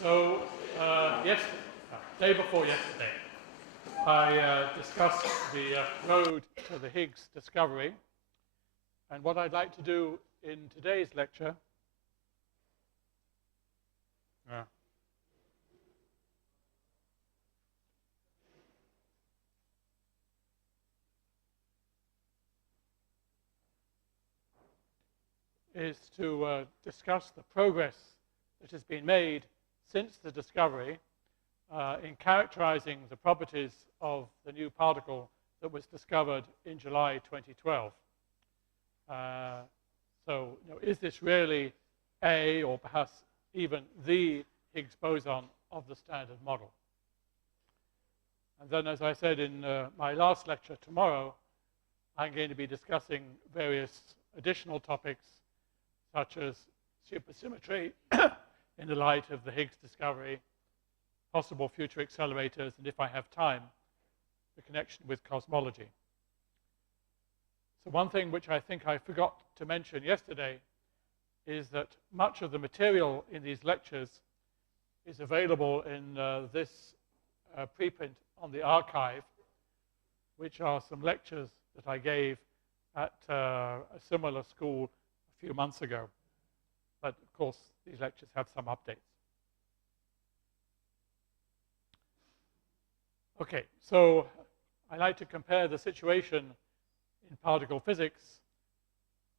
So, day before yesterday, I discussed the road to the Higgs discovery. And what I'd like to do in today's lecture is to discuss the progress that has been made since the discovery in characterizing the properties of the new particle that was discovered in July 2012. So, is this really a, or perhaps even the Higgs boson of the standard model? And then, as I said in my last lecture tomorrow, I'm going to be discussing various additional topics, such as supersymmetry in the light of the Higgs discovery, possible future accelerators, and if I have time, the connection with cosmology. So one thing which I think I forgot to mention yesterday is that much of the material in these lectures is available in this preprint on the archive, which are some lectures that I gave at a similar school a few months ago. But of course, these lectures have some updates. Okay, so I like to compare the situation in particle physics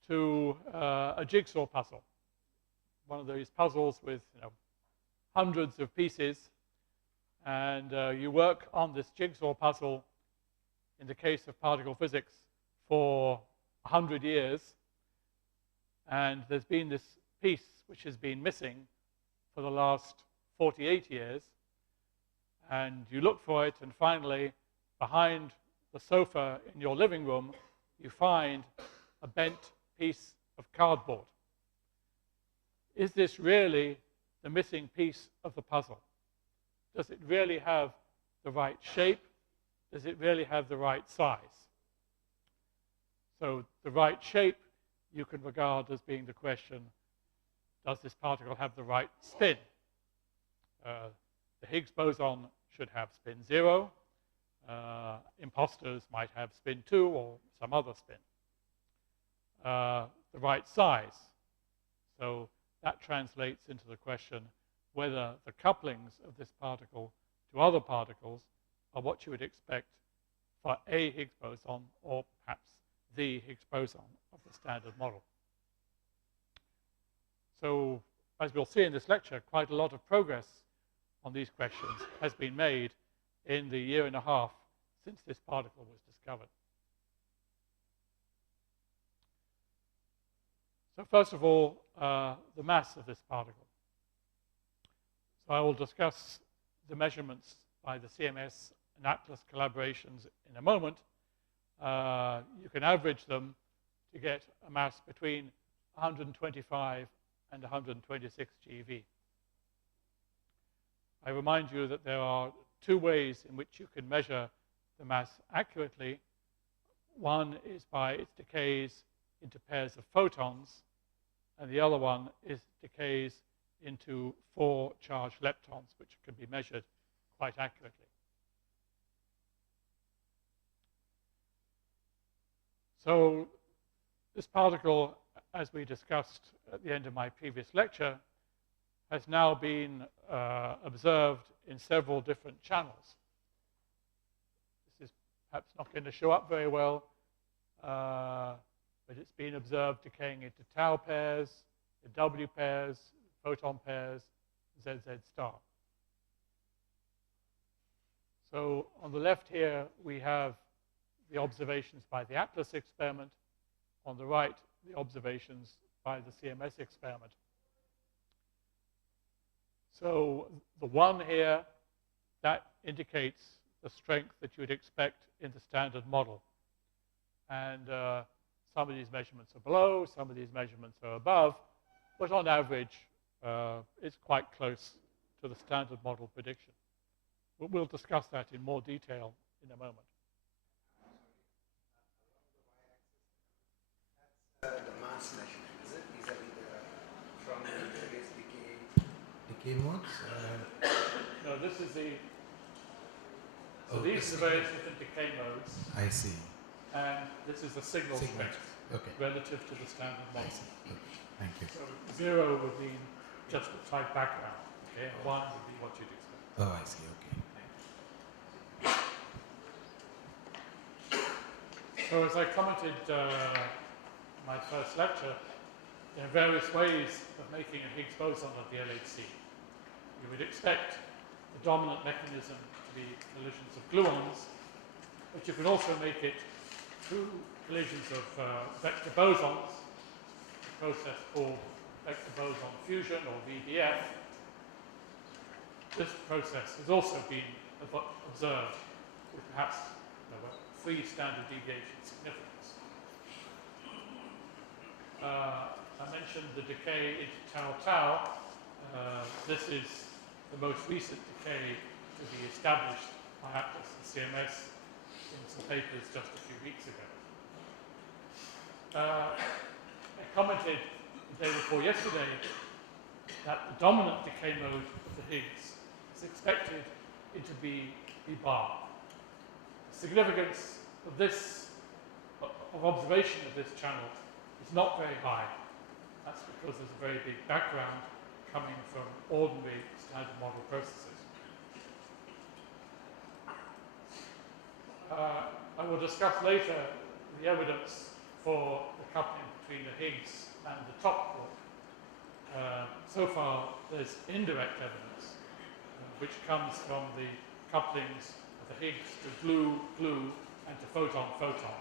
to a jigsaw puzzle. One of those puzzles with hundreds of pieces, and you work on this jigsaw puzzle, in the case of particle physics, for 100 years, and there's been this piece which has been missing for the last 48 years, and you look for it, and finally, behind the sofa in your living room, you find a bent piece of cardboard. Is this really the missing piece of the puzzle? Does it really have the right shape? Does it really have the right size? So the right shape you can regard as being the question, does this particle have the right spin? The Higgs boson should have spin 0. Imposters might have spin 2 or some other spin. The right size. So that translates into the question whether the couplings of this particle to other particles are what you would expect for a Higgs boson, or perhaps the Higgs boson of the standard model. So, as we'll see in this lecture, quite a lot of progress on these questions has been made in the year and a half since this particle was discovered. So first of all, the mass of this particle. So I will discuss the measurements by the CMS and Atlas collaborations in a moment. You can average them to get a mass between 125 and 126 GeV. I remind you that there are two ways in which you can measure the mass accurately. One is by its decays into pairs of photons, and the other one is decays into 4 charged leptons, which can be measured quite accurately. So this particle, as we discussed at the end of my previous lecture, has now been observed in several different channels. This is perhaps not going to show up very well, but it's been observed decaying into tau pairs, W pairs, photon pairs, ZZ star. So on the left here, we have the observations by the Atlas experiment. On the right, the observations by the CMS experiment. So the one here, that indicates the strength that you would expect in the standard model. And some of these measurements are below, some of these measurements are above, but on average, it's quite close to the standard model prediction. But we'll discuss that in more detail in a moment. The mass measurement, is it? Vis-a-vis the from the decay decay modes? No, this is the... So Oh, these are the various different decay modes. I see. And this is the signal strength relative to the standard model. I see. Okay. Thank you. So 0 would mean just the type background. Okay, and 1 would be what you'd expect. Oh, I see. Okay. So as I commented in my first lecture, there are various ways of making a Higgs boson of the LHC. You would expect the dominant mechanism to be collisions of gluons, but you can also make it through collisions of vector bosons, a process called vector boson fusion, or VBF. This process has also been observed with perhaps 3 standard deviation significance. I mentioned the decay into tau-tau. This is the most recent decay to be established by Atlas and CMS in some papers just a few weeks ago. I commented the day before yesterday that the dominant decay mode of the Higgs is expected to be B bar. The significance of this, of observation of this channel, is not very high. That's because there's a very big background coming from ordinary standard model processes. I will discuss later the evidence for the coupling between the Higgs and the top quark. So far, there's indirect evidence, which comes from the couplings of the Higgs to glue, and to photon-photon.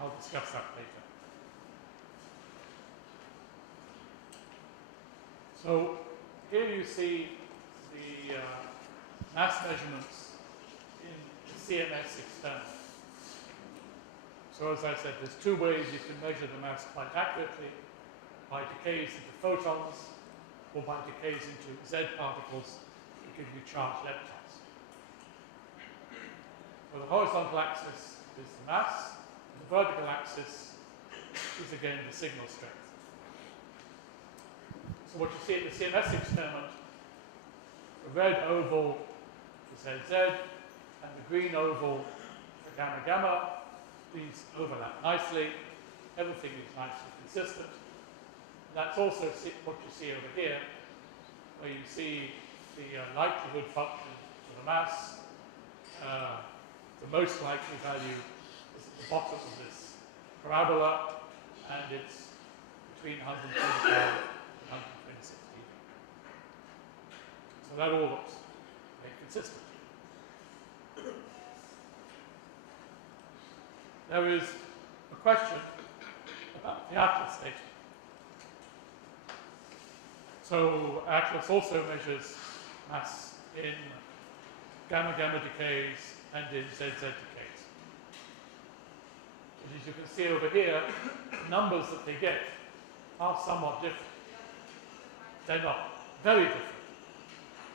I'll discuss that later. So here you see the mass measurements in the CMS experiment. So as I said, there's 2 ways you can measure the mass quite accurately: by decays into photons, or by decays into Z particles to give you charged leptons. So the horizontal axis is the mass, and the vertical axis is again the signal strength. So what you see in the CMS experiment, the red oval for ZZ and the green oval for gamma gamma, these overlap nicely. Everything is nicely consistent. That's also what you see over here, where you see the likelihood function for the mass. The most likely value is at the bottom of this parabola, and it's between 125 and 126 dB. So that all looks very consistent. There is a question about the Atlas data. So Atlas also measures mass in gamma-gamma decays and in ZZ decays. And as you can see over here, the numbers that they get are somewhat different. They're not very different.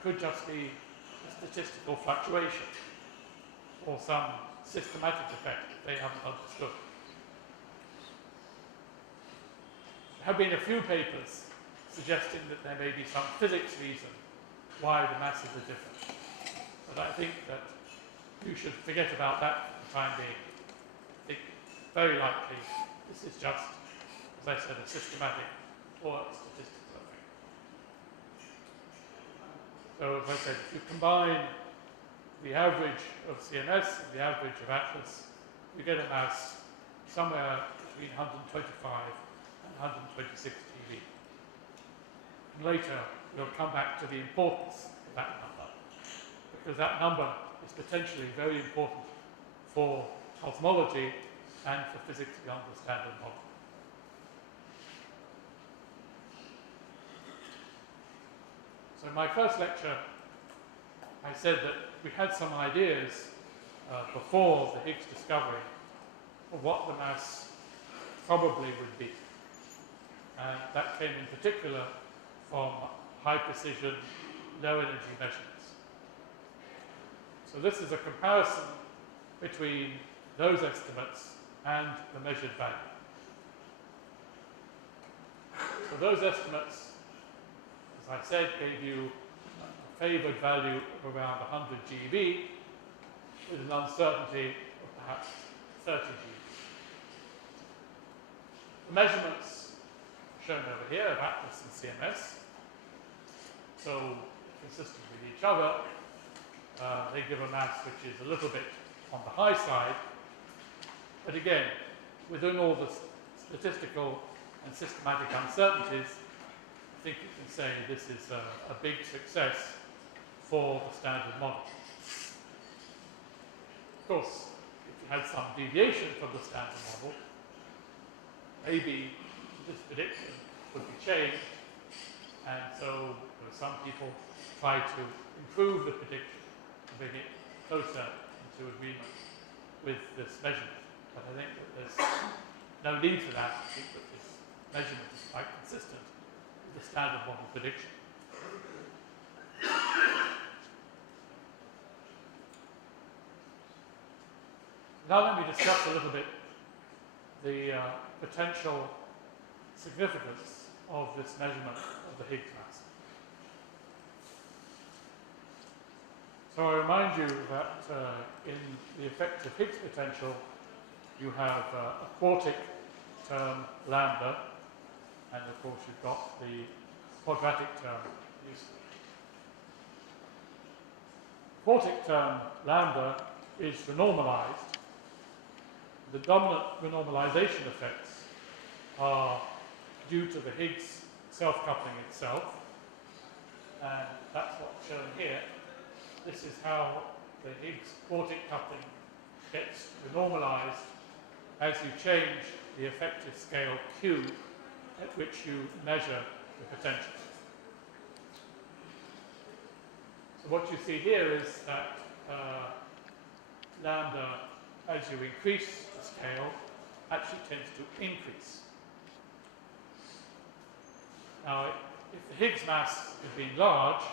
Could just be a statistical fluctuation or some systematic effect that they haven't understood. There have been a few papers suggesting that there may be some physics reason why the masses are different. But I think that you should forget about that for the time being. I think very likely this is just, as I said, a systematic or a statistical effect. So as I said, if you combine the average of CMS and the average of Atlas, you get a mass somewhere between 125 and 126 TeV. And later, we'll come back to the importance of that number, because that number is potentially very important for cosmology and for physics beyond the standard model. So in my first lecture, I said that we had some ideas before the Higgs discovery of what the mass probably would be. And that came in particular from high precision, low energy measurements. So this is a comparison between those estimates and the measured value. So those estimates, as I said, gave you favoured value of around 100 GeV with an uncertainty of perhaps 30 GeV. The measurements shown over here of Atlas and CMS, so consistent with each other, they give a mass which is a little bit on the high side, but again, within all the statistical and systematic uncertainties, I think you can say this is a big success for the standard model. Of course, if you had some deviation from the standard model, maybe this prediction would be changed, and so some people try to improve the prediction to bring it closer into agreement with this measurement. But I think that there's no need for that. I think that this measurement is quite consistent with the standard model prediction. Now let me discuss a little bit the potential significance of this measurement of the Higgs mass. So I remind you that in the effective Higgs potential, you have a quartic term lambda, and of course you've got the quadratic term useful. Quartic term lambda is renormalized. The dominant renormalization effects are due to the Higgs self-coupling itself, and that's what's shown here. This is how the Higgs quartic coupling gets renormalized as you change the effective scale Q at which you measure the potential. So what you see here is that lambda, as you increase the scale, actually tends to increase. Now, if the Higgs mass had been large,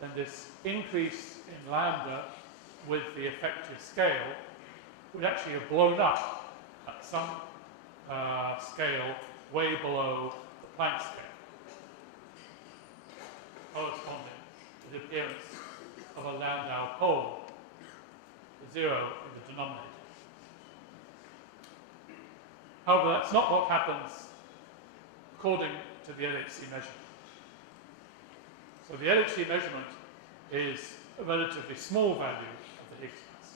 then this increase in lambda with the effective scale would actually have blown up at some scale way below the Planck scale, corresponding to the appearance of a Landau pole, the 0 in the denominator. However, that's not what happens according to the LHC measurement. So the LHC measurement is a relatively small value of the Higgs mass.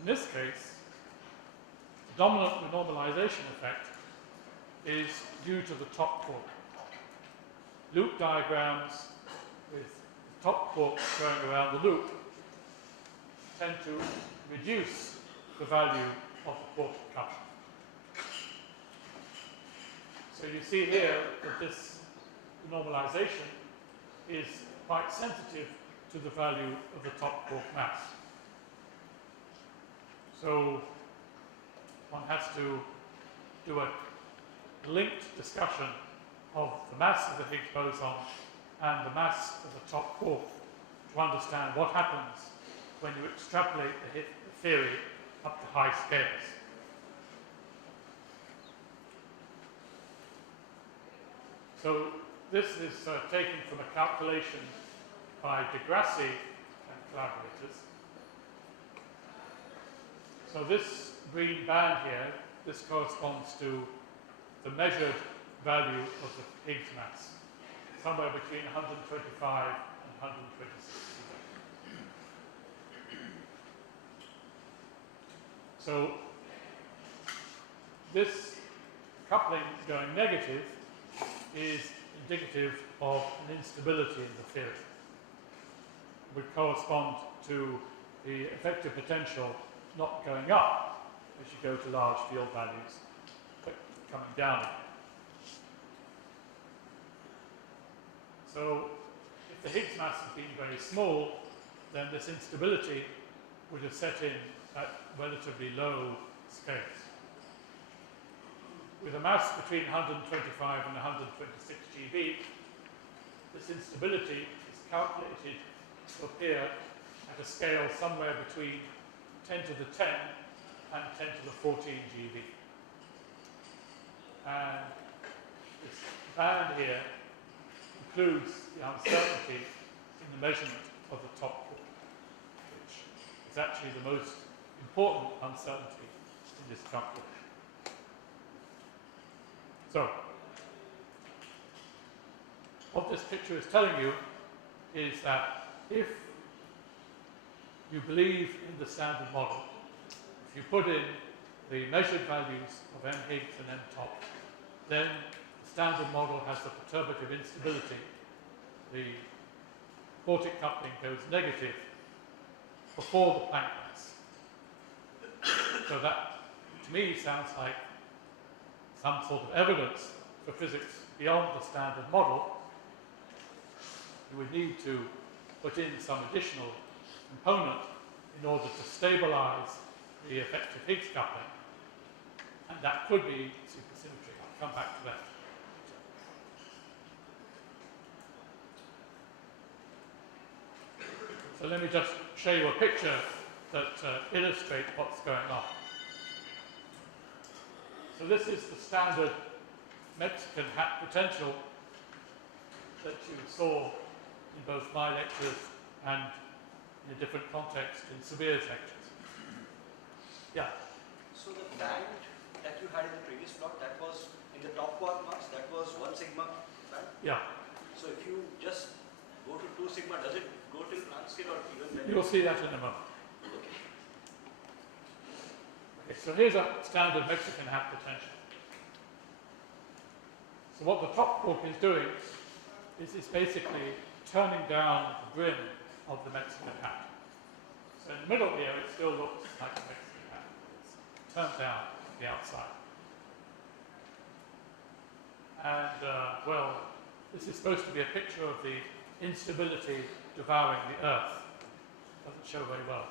In this case, the dominant renormalization effect is due to the top quark. Loop diagrams with the top quark going around the loop tend to reduce the value of the quartic coupling. So you see here that this normalization is quite sensitive to the value of the top quark mass. So one has to do a linked discussion of the mass of the Higgs boson and the mass of the top quark to understand what happens when you extrapolate the theory up to high scales. So this is taken from a calculation by de Grassi and collaborators. So this green band here, this corresponds to the measured value of the Higgs mass, somewhere between 125 and 126. So this coupling going negative is indicative of an instability in the theory. It would correspond to the effective potential not going up as you go to large field values, but coming down again. So if the Higgs mass had been very small, then this instability would have set in at relatively low scales. With a mass between 125 and 126 GeV, this instability is calculated to appear at a scale somewhere between 10 to the 10 and 10 to the 14 GeV. And this band here includes the uncertainty in the measurement of the top quark, which is actually the most important uncertainty in this calculation. So, what this picture is telling you is that if you believe in the standard model, if you put in the measured values of m Higgs and m top, then the standard model has the perturbative instability. The quartic coupling goes negative before the Planck mass. So that, to me, sounds like some sort of evidence for physics beyond the standard model. You would need to put in some additional component in order to stabilize the effective Higgs coupling, and that could be supersymmetry. I'll come back to that. So let me just show you a picture that illustrates what's going on. So this is the standard Mexican hat potential that you saw in both my lectures and in a different context in Sabir's lectures. Yeah? So the band that you had in the previous plot, that was in the top quark mass, that was 1 sigma band? Yeah. So if you just go to 2 sigma, does it go till Planck scale or even then? You'll see that in a moment. Okay. Okay, so here's a standard Mexican hat potential. So what the top quark is doing is it's basically turning down the brim of the Mexican hat. So in the middle here, it still looks like a Mexican hat. It's turned down to the outside. And, well, this is supposed to be a picture of the instability devouring the Earth. Doesn't show very well.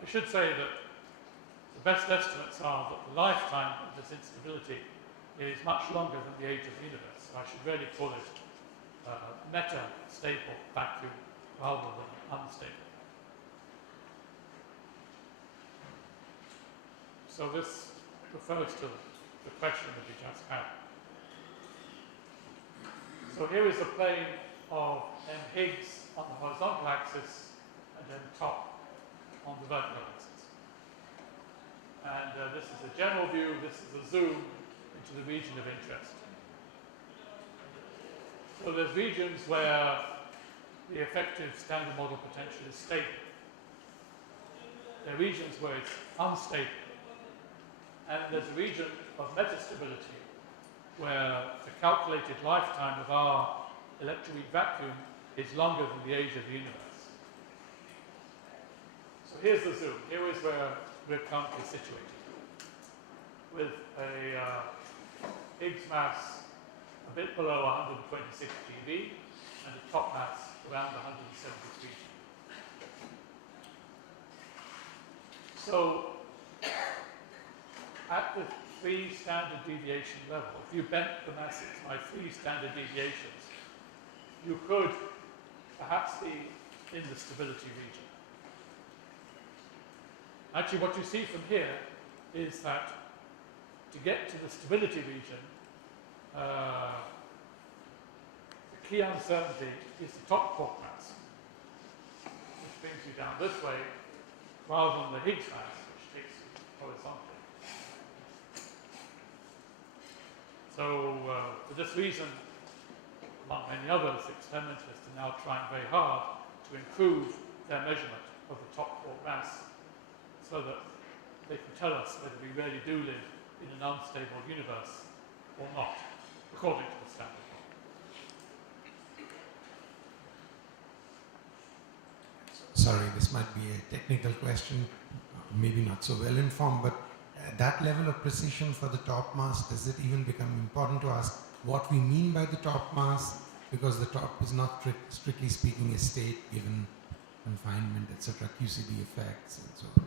I should say that the best estimates are that the lifetime of this instability is much longer than the age of the universe. So I should really call it meta-stable vacuum rather than unstable. So this refers to the question that we just had. So here is a plane of m Higgs on the horizontal axis and m top on the vertical axis. And this is a general view, this is a zoom into the region of interest. So there's regions where the effective standard model potential is stable. There are regions where it's unstable. And there's a region of metastability where the calculated lifetime of our electroweak vacuum is longer than the age of the universe. So here's the zoom. Here is where we're currently situated, with a Higgs mass a bit below 126 GeV and a top mass around 173 GeV. So at the 3 standard deviation level, if you bent the masses by 3 standard deviations, you could perhaps be in the stability region. Actually, what you see from here is that to get to the stability region, the key uncertainty is the top quark mass, which brings you down this way, rather than the Higgs mass, which takes you horizontally. So, for this reason, among many others, experimentalists are now trying very hard to improve their measurement of the top quark mass so that they can tell us whether we really do live in an unstable universe or not, according to the standard model. Sorry, this might be a technical question, maybe not so well informed, but at that level of precision for the top mass, does it even become important to ask what we mean by the top mass? Because the top is not strictly speaking a state given confinement, etc., QCD effects and so on.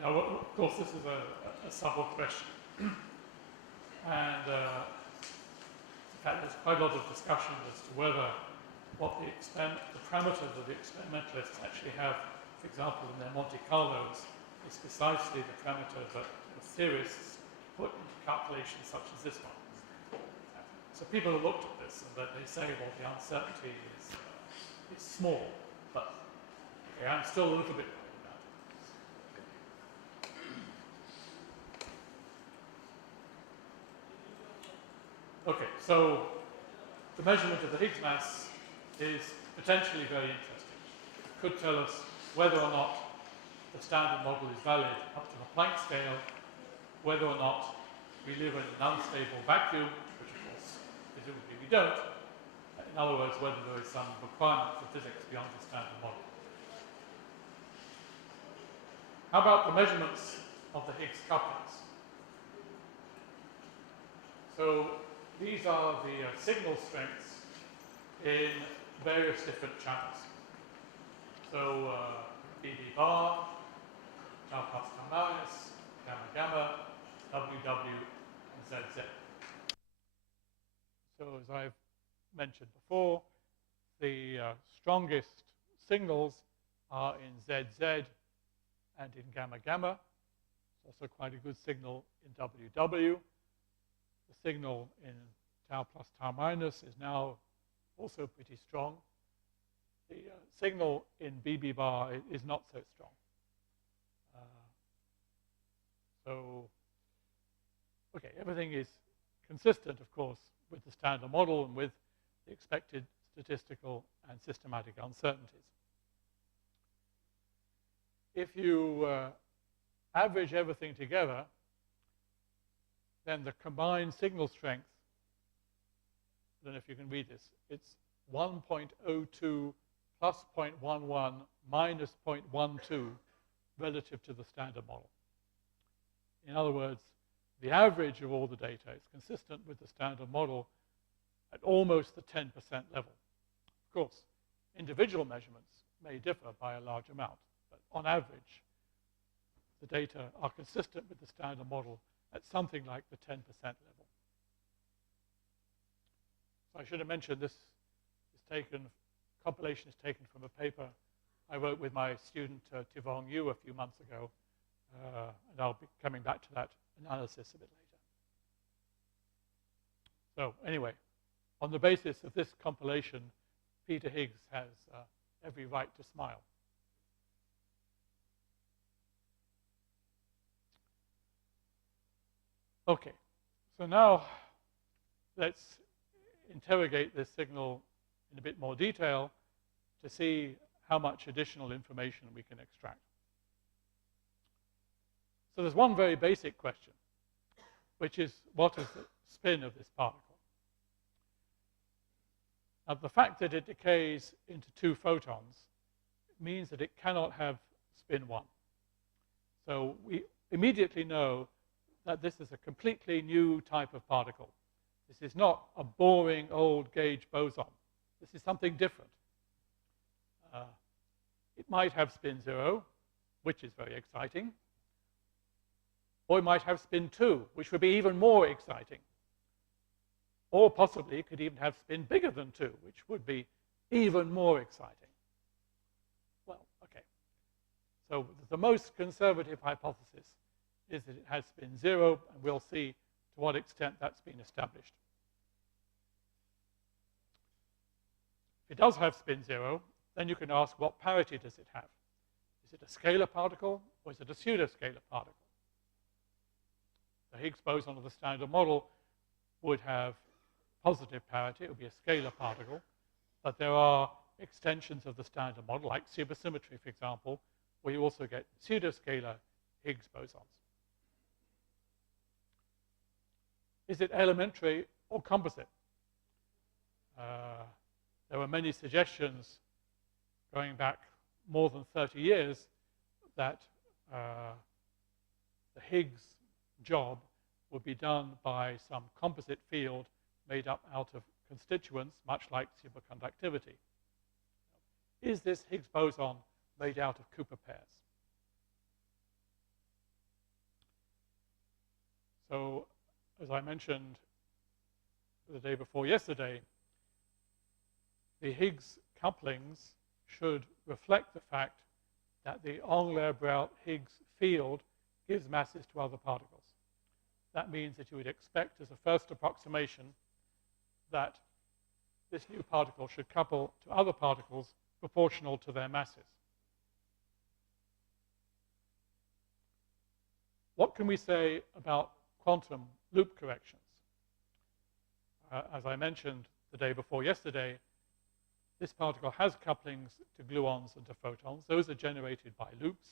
Yeah, well, of course, this is a subtle question. And in fact, there's quite a lot of discussion as to whether what the parameters of the experimentalists actually have, for example, in their Monte Carlos, is precisely the parameter that the theorists put into calculations such as this one. So people have looked at this and that they say, well, the uncertainty is small, but okay, I'm still a little bit worried about it. Okay, so the measurement of the Higgs mass is potentially very interesting. It could tell us whether or not the standard model is valid up to the Planck scale, whether or not we live in an unstable vacuum, which of course presumably we don't. In other words, whether there is some requirement for physics beyond the standard model. How about the measurements of the Higgs couplings? So these are the signal strengths in various different channels. So BB bar, tau plus tau minus, gamma gamma, WW, and ZZ. So as I've mentioned before, the strongest signals are in ZZ and in gamma gamma. It's also quite a good signal in WW. The signal in tau plus tau minus is now also pretty strong. The signal in BB bar is not so strong. Okay, everything is consistent, of course, with the standard model and with the expected statistical and systematic uncertainties. If you average everything together, then the combined signal strength, I don't know if you can read this, it's 1.02 plus 0.11 minus 0.12 relative to the standard model. In other words, the average of all the data is consistent with the standard model at almost the 10% level. Of course, individual measurements may differ by a large amount, but on average, the data are consistent with the standard model at something like the 10% level. So I should have mentioned this is taken, compilation is taken from a paper I wrote with my student Tivong Yu a few months ago, and I'll be coming back to that analysis a bit later. So anyway, on the basis of this compilation, Peter Higgs has every right to smile. Okay, so now let's interrogate this signal in a bit more detail to see how much additional information we can extract. So there's one very basic question, which is, what is the spin of this particle? Now, the fact that it decays into 2 photons means that it cannot have spin 1. So we immediately know that this is a completely new type of particle. This is not a boring old gauge boson. This is something different. It might have spin 0, which is very exciting. Or it might have spin 2, which would be even more exciting. Or possibly it could even have spin bigger than 2, which would be even more exciting. Well, okay. So the most conservative hypothesis is that it has spin 0, and we'll see to what extent that's been established. If it does have spin 0, then you can ask, what parity does it have? Is it a scalar particle, or is it a pseudo-scalar particle? The Higgs boson of the standard model would have positive parity. It would be a scalar particle. But there are extensions of the standard model, like supersymmetry, for example, where you also get pseudo-scalar Higgs bosons. Is it elementary or composite? There were many suggestions going back more than 30 years that the Higgs job would be done by some composite field made up out of constituents, much like superconductivity. Is this Higgs boson made out of Cooper pairs? So, as I mentioned the day before yesterday, the Higgs couplings should reflect the fact that the Englert-Brout Higgs field gives masses to other particles. that means that you would expect as a first approximation that this new particle should couple to other particles proportional to their masses. What can we say about quantum loop corrections? As I mentioned the day before yesterday, this particle has couplings to gluons and to photons. Those are generated by loops.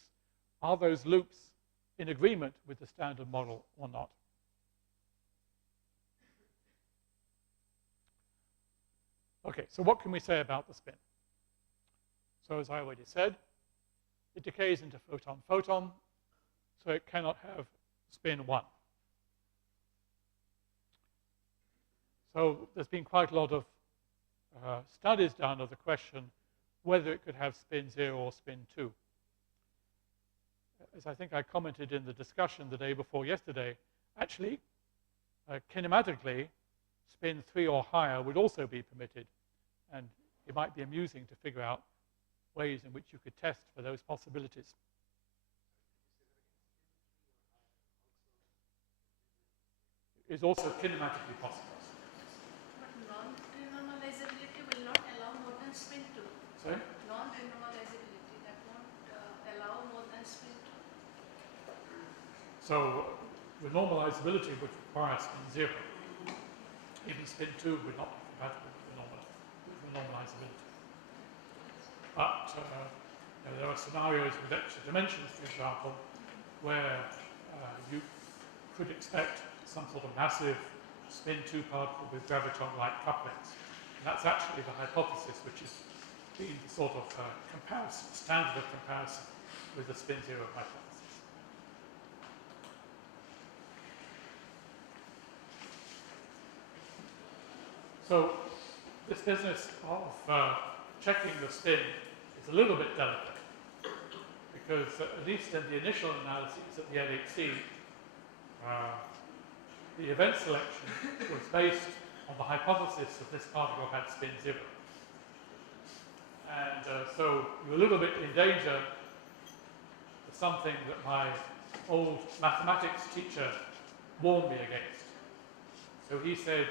Are those loops in agreement with the standard model or not? Okay, so what can we say about the spin? So as I already said, it decays into photon-photon, so it cannot have spin 1. So there's been quite a lot of studies done of the question whether it could have spin 0 or spin 2. As I think I commented in the discussion the day before yesterday, actually, kinematically, spin 3 or higher would also be permitted, and it might be amusing to figure out ways in which you could test for those possibilities. It is also kinematically possible. But non-renormalizability will not allow more than spin 2. Sorry? Non-renormalizability, that won't allow more than spin 2. So renormalizability would require spin 0. Even spin 2 would not be compatible with renormalizability. But there are scenarios with extra dimensions, for example, where you could expect some sort of massive spin 2 particle with graviton-like couplings. And that's actually the hypothesis which is being the sort of comparison, standard of comparison with the spin 0 hypothesis. So this business of checking the spin is a little bit delicate, because at least in the initial analyses at the LHC, the event selection was based on the hypothesis that this particle had spin 0. And so you're a little bit in danger for something that my old mathematics teacher warned me against. So he said,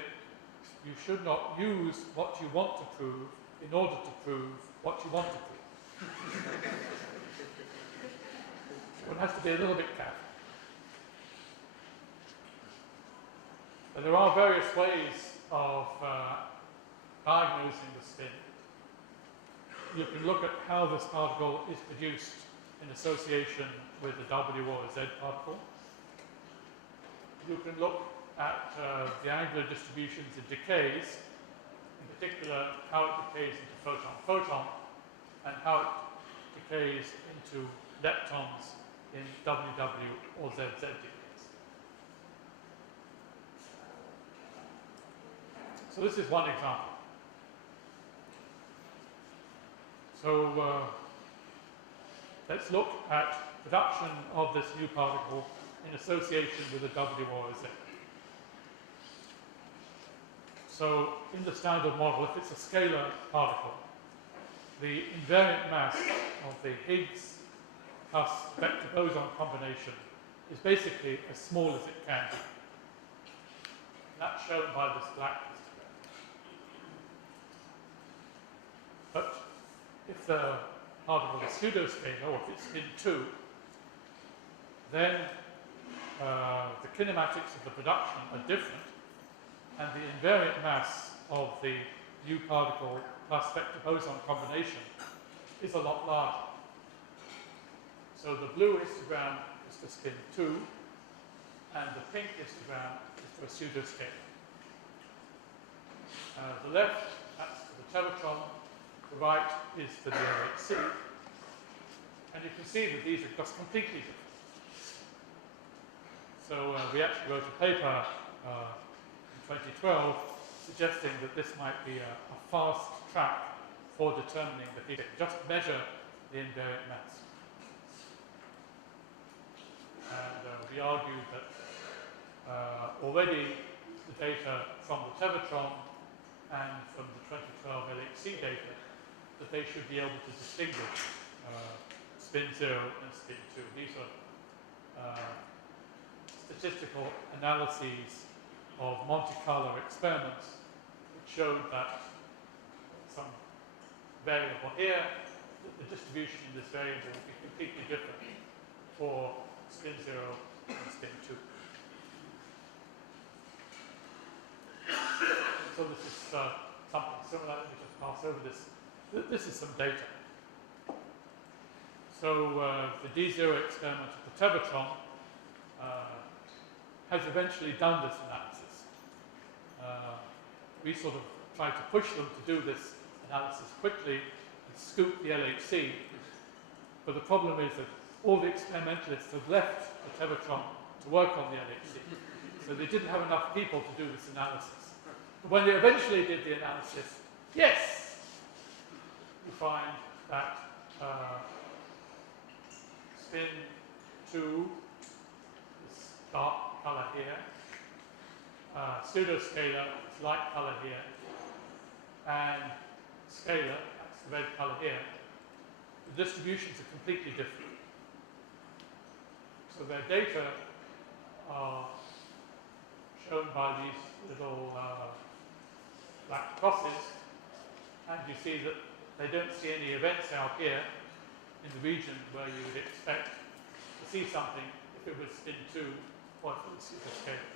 you should not use what you want to prove in order to prove what you want to prove. One has to be a little bit careful. But there are various ways of diagnosing the spin. You can look at how this particle is produced in association with a W or a Z particle. You can look at the angular distributions it decays, in particular how it decays into photon-photon, and how it decays into leptons in WW or ZZ decays. So this is one example. So let's look at production of this new particle in association with a W or a Z. So in the standard model, if it's a scalar particle, the invariant mass of the Higgs plus vector boson combination is basically as small as it can be. That's shown by this black histogram. But if the particle is pseudo-scalar, or if it's spin 2, then the kinematics of the production are different, and the invariant mass of the new particle plus vector boson combination is a lot larger. So the blue histogram is for spin 2, and the pink histogram is for a pseudo-scalar. The left, that's for the teratron. The right is for the LHC. And you can see that these are just completely different. So we actually wrote a paper in 2012 suggesting that this might be a fast track for determining the Higgs. Just measure the invariant mass. And we argued that already the data from the teratron and from the 2012 LHC data, that they should be able to distinguish spin 0 and spin 2. These are statistical analyses of Monte Carlo experiments which showed that some variable here, that the distribution in this variable would be completely different for spin 0 and spin 2. So this is something similar. Let me just pass over this. This is some data. So the D0 experiment of the Tevatron has eventually done this analysis. We sort of tried to push them to do this analysis quickly and scoop the LHC. But the problem is that all the experimentalists have left the Tevatron to work on the LHC. So they didn't have enough people to do this analysis. But when they eventually did the analysis, yes, you find that spin 2 is dark color here, pseudo-scalar is light color here, and scalar, that's the red color here. The distributions are completely different. So their data are shown by these little black crosses, and you see that they don't see any events out here in the region where you would expect to see something if it was spin 2 or if it was pseudo-scalar.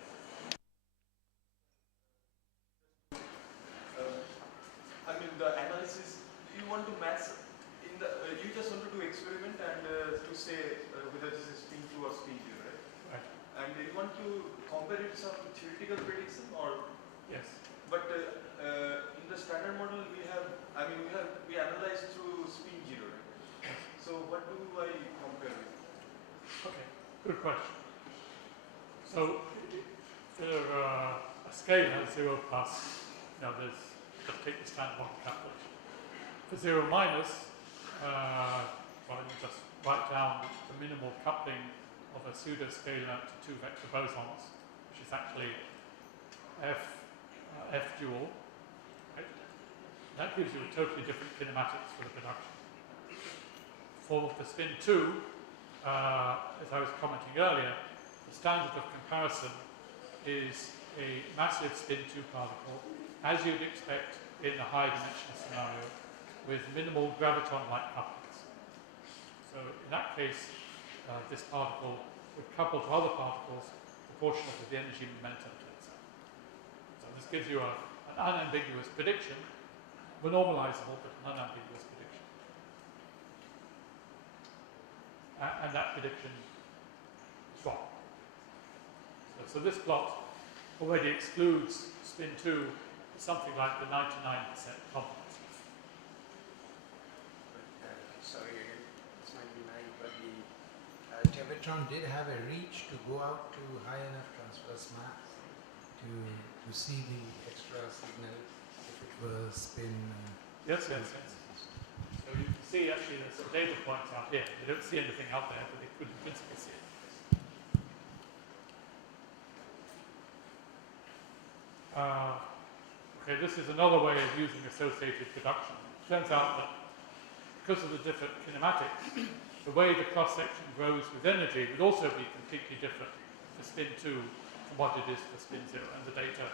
I mean, the analysis, you want to match in the, you just want to do experiment and to say whether this is spin 2 or spin 0, right? Right. And you want to compare it to some theoretical prediction or? Yes. But in the standard model we have, we analyze through spin 0, right? Yes. So what do I compare with? Okay, good question. So for a scalar, 0 plus, there's, just take the standard model calculation. For 0 minus, well, you just write down the minimal coupling of a pseudo-scalar to 2 vector bosons, which is actually F dual. Right? That gives you a totally different kinematics for the production. For the spin 2, as I was commenting earlier, the standard of comparison is a massive spin 2 particle, as you'd expect in a high-dimensional scenario, with minimal graviton-like couplings. So in that case, this particle would couple to other particles proportional to the energy momentum to itself. So this gives you an unambiguous prediction, a normalizable but an unambiguous prediction. And that prediction is wrong. So this plot already excludes spin 2 to something like the 99% confidence. Sorry again, this might be naive, but the Tevatron did have a reach to go out to high enough transverse mass to see the extra signal if it was spin. Yes. So you can see actually there's some data points out here. They don't see anything out there, but they could in principle see it. Okay, this is another way of using associated production. It turns out that because of the different kinematics, the way the cross-section grows with energy would also be completely different for spin 2 from what it is for spin 0, and the data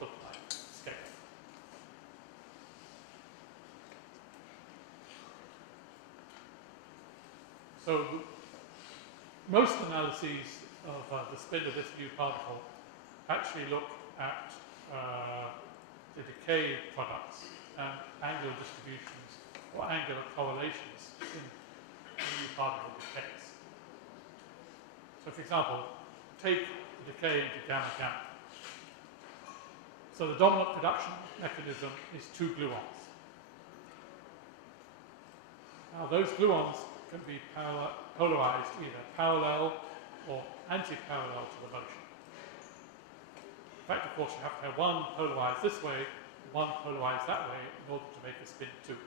look like scale. So most analyses of the spin of this new particle actually look at the decay products and angular distributions or angular correlations in the new particle decays. So for example, take the decay into gamma-gamma. So the dominant production mechanism is 2 gluons. Now those gluons can be polarized either parallel or anti-parallel to the motion. In fact, of course, you have to have one polarized this way and one polarized that way in order to make a spin 2.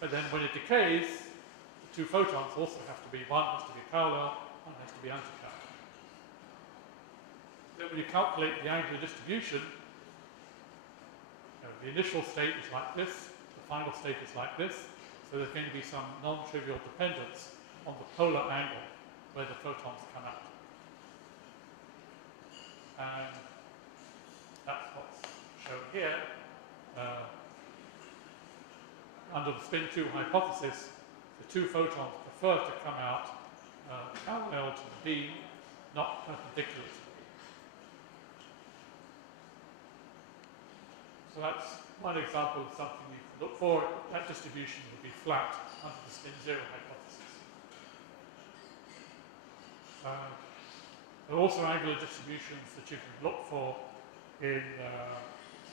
But then when it decays, the 2 photons also have to be, one has to be parallel, one has to be anti-parallel. Then when you calculate the angular distribution, the initial state is like this, the final state is like this, so there's going to be some non-trivial dependence on the polar angle where the photons come out. And that's what's shown here. Under the spin 2 hypothesis, the two photons prefer to come out parallel to the beam, not perpendicular to the beam. So that's one example of something you can look for. That distribution would be flat under the spin 0 hypothesis. There are also angular distributions that you can look for in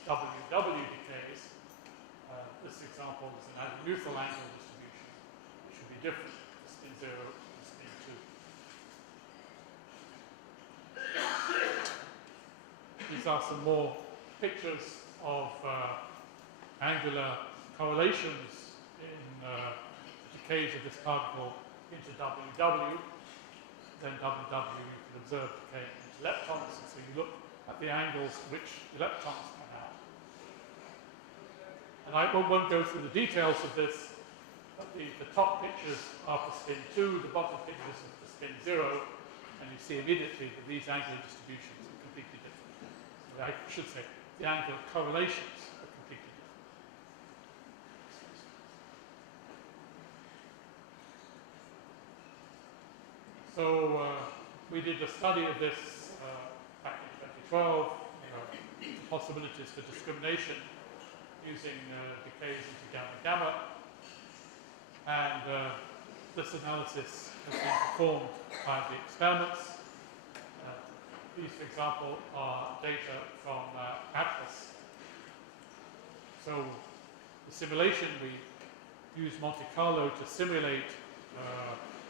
WW decays. This example is an azimuthal angular distribution, which would be different to spin 0 and spin 2. These are some more pictures of angular correlations in decays of this particle into WW. Then WW you can observe decay into leptons, and so you look at the angles which the leptons come out. And I won't go through the details of this, but the top pictures are for spin 2, the bottom pictures are for spin 0, and you see immediately that these angular distributions are completely different. So I should say the angular correlations are completely different. So we did a study of this back in 2012, the possibilities for discrimination using decays into gamma-gamma, and this analysis has been performed by the experiments. These, for example, are data from Atlas. So the simulation, we use Monte Carlo to simulate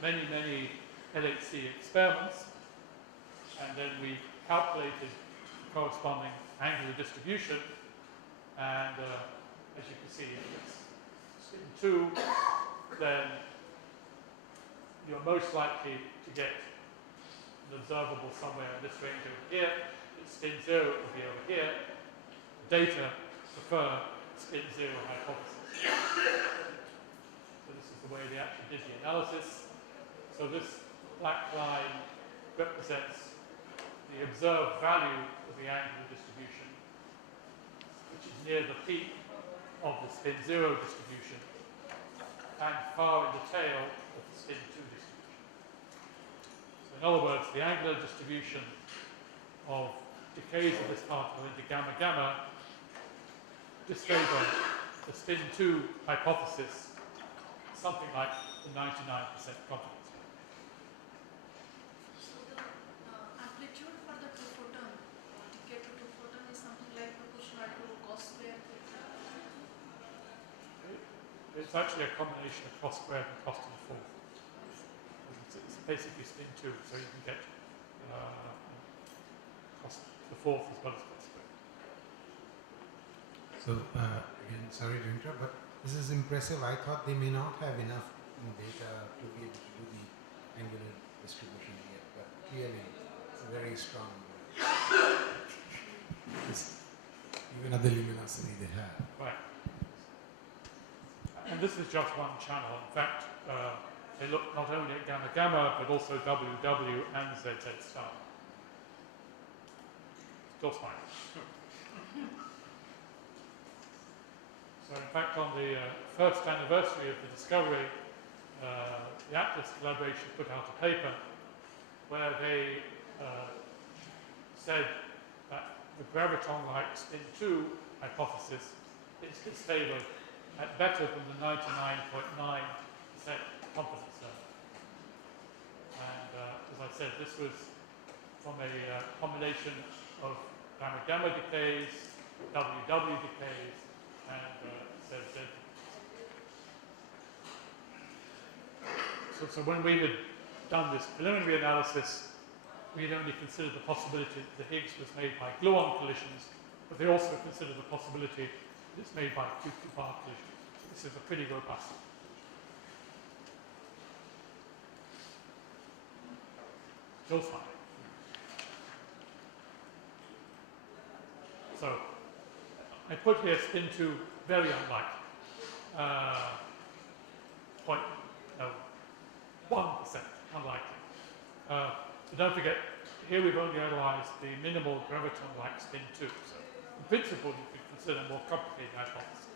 many, many LHC experiments, and then we calculated the corresponding angular distribution, and as you can see, if it's spin 2, then you're most likely to get an observable somewhere in this range over here. If it's spin 0, it will be over here. The data prefer spin 0 hypothesis. So this is the way they actually did the analysis. So this black line represents the observed value of the angular distribution, which is near the peak of the spin 0 distribution and far in the tail of the spin 2 distribution. So in other words, the angular distribution of decays of this particle into gamma-gamma disfavor the spin 2 hypothesis, something like the 99% confidence. So the amplitude for the two photon, decay to two photon, is something like proportional to cos square theta. It's actually a combination of cos squared and cos to the fourth. It's basically spin 2, so you can get cos to the fourth as well as cos squared. So, again, sorry to interrupt, but this is impressive. I thought they may not have enough data to be able to do the angular distribution yet, but clearly it's a very strong. Even at the luminosity they have. Right. And this is just one channel. In fact, they look not only at gamma-gamma, but also WW and ZZ star. Still fine. So in fact, on the first anniversary of the discovery, the Atlas collaboration put out a paper where they said that the graviton-like spin 2 hypothesis is disfavored at better than the 99.9% confidence level. And as I said, this was from a combination of gamma-gamma decays, WW decays, and ZZ. So when we had done this preliminary analysis, we had only considered the possibility that the Higgs was made by gluon collisions, but they also considered the possibility that it's made by Q2 bar collisions. So this is a pretty robust. Still fine. So I put here spin 2 very unlikely. 0.1% unlikely. But don't forget, here we've only analyzed the minimal graviton-like spin 2. So in principle, you could consider more complicated hypotheses.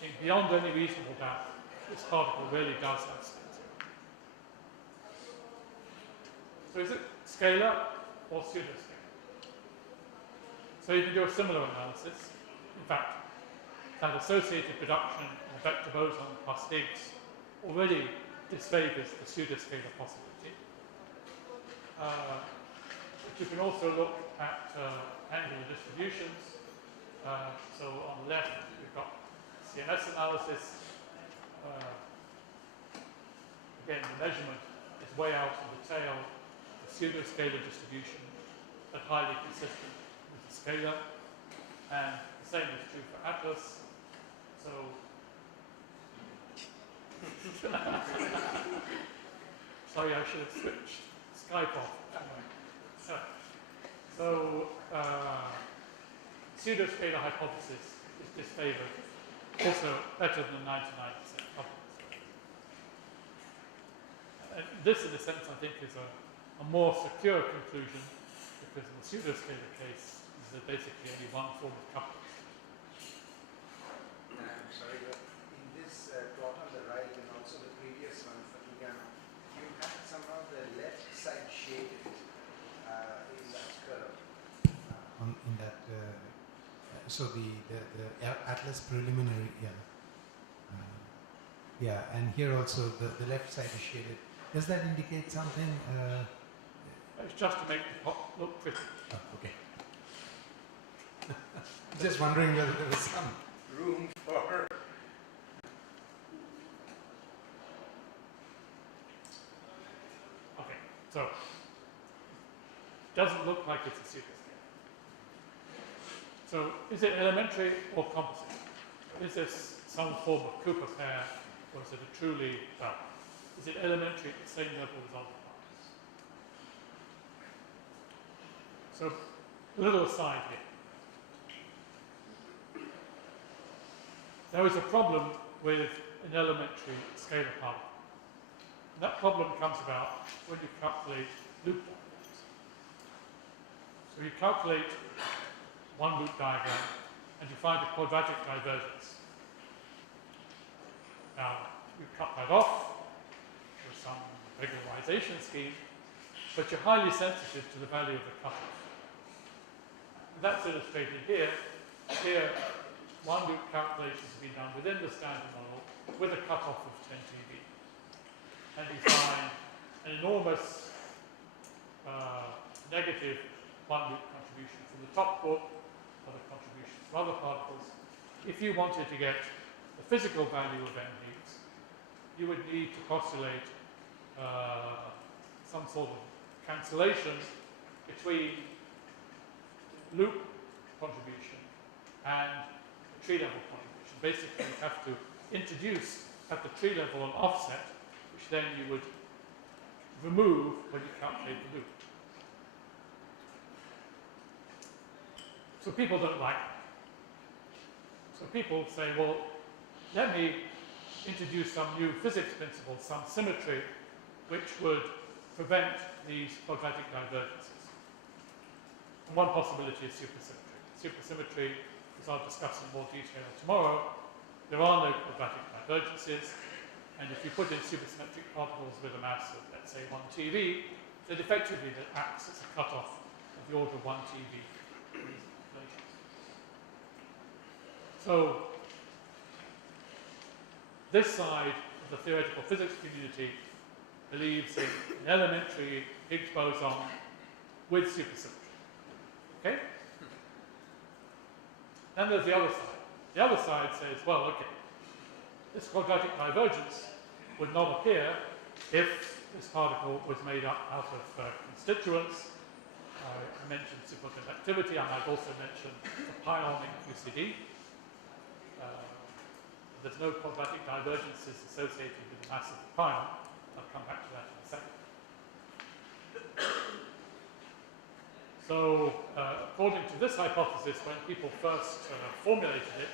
I think beyond any reasonable doubt, this particle really does have spin 2. So is it scalar or pseudoscalar? So you can do a similar analysis. In fact, that associated production of vector boson plus Higgs already disfavors the pseudoscalar possibility. But you can also look at angular distributions. So on the left, we've got CMS analysis. Again, the measurement is way out in the tail, the pseudoscalar distribution, but highly consistent with the scalar. And the same is true for Atlas. So sorry, I should have switched Skype off. So pseudoscalar hypothesis is disfavored, also better than 99% confidence. And this, in a sense, I think is a more secure conclusion, because in the pseudoscalar case, there's basically only one form of couplings. I'm sorry, but in this plot on the right and also the previous one for Gamma, you had somehow the left side shaded in that curve. In that, so the Atlas preliminary, and here also the left side is shaded. Does that indicate something? It's just to make the pot look pretty. Oh, okay. Just wondering whether there was some room for. Okay, so doesn't look like it's a pseudoscalar. So is it elementary or composite? Is this some form of Cooper pair, or is it a truly, well, is it elementary at the same level as other parts? So a little aside here. There is a problem with an elementary scalar particle. And that problem comes about when you calculate loop diagrams. So you calculate one loop diagram and you find a quadratic divergence. Now, you cut that off with some regularization scheme, but you're highly sensitive to the value of the cutoff. That's illustrated here. Here, one loop calculations have been done within the standard model with a cutoff of 10 dB. And you find an enormous negative one loop contribution from the top group, other contributions from other particles. If you wanted to get the physical value of n Higgs, you would need to postulate some sort of cancellation between loop contribution and the tree level contribution. Basically, you have to introduce at the tree level an offset, which then you would remove when you calculate the loop. So people don't like that. So people say, well, let me introduce some new physics principle, some symmetry, which would prevent these quadratic divergences. And one possibility is supersymmetry. Supersymmetry, as I'll discuss in more detail tomorrow, there are no quadratic divergences, and if you put in supersymmetric particles with a mass of, let's say, 1 TeV, then effectively that acts as a cutoff of the order of 1 TeV. So this side of the theoretical physics community believes in an elementary Higgs boson with supersymmetry. Okay? Then there's the other side. The other side says, well, okay, this quadratic divergence would not appear if this particle was made up out of constituents. I mentioned superconductivity. I might also mention the pion in QCD. There's no quadratic divergences associated with the mass of the pion. I'll come back to that in a second. So, according to this hypothesis, when people first formulated it,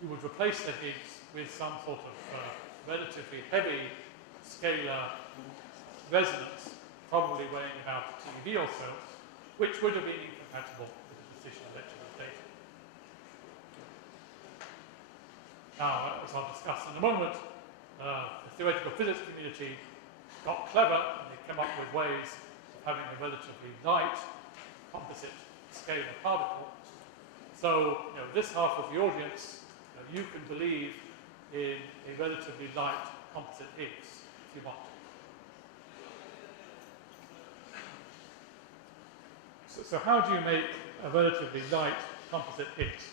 you would replace the Higgs with some sort of relatively heavy scalar resonance, probably weighing about TeV or so, which would have been incompatible with the precision of electrical data. Now, as I'll discuss in a moment, the theoretical physics community got clever and they came up with ways of having a relatively light composite scalar particle. So, this half of the audience, you can believe in a relatively light composite Higgs if you want to. So how do you make a relatively light composite Higgs?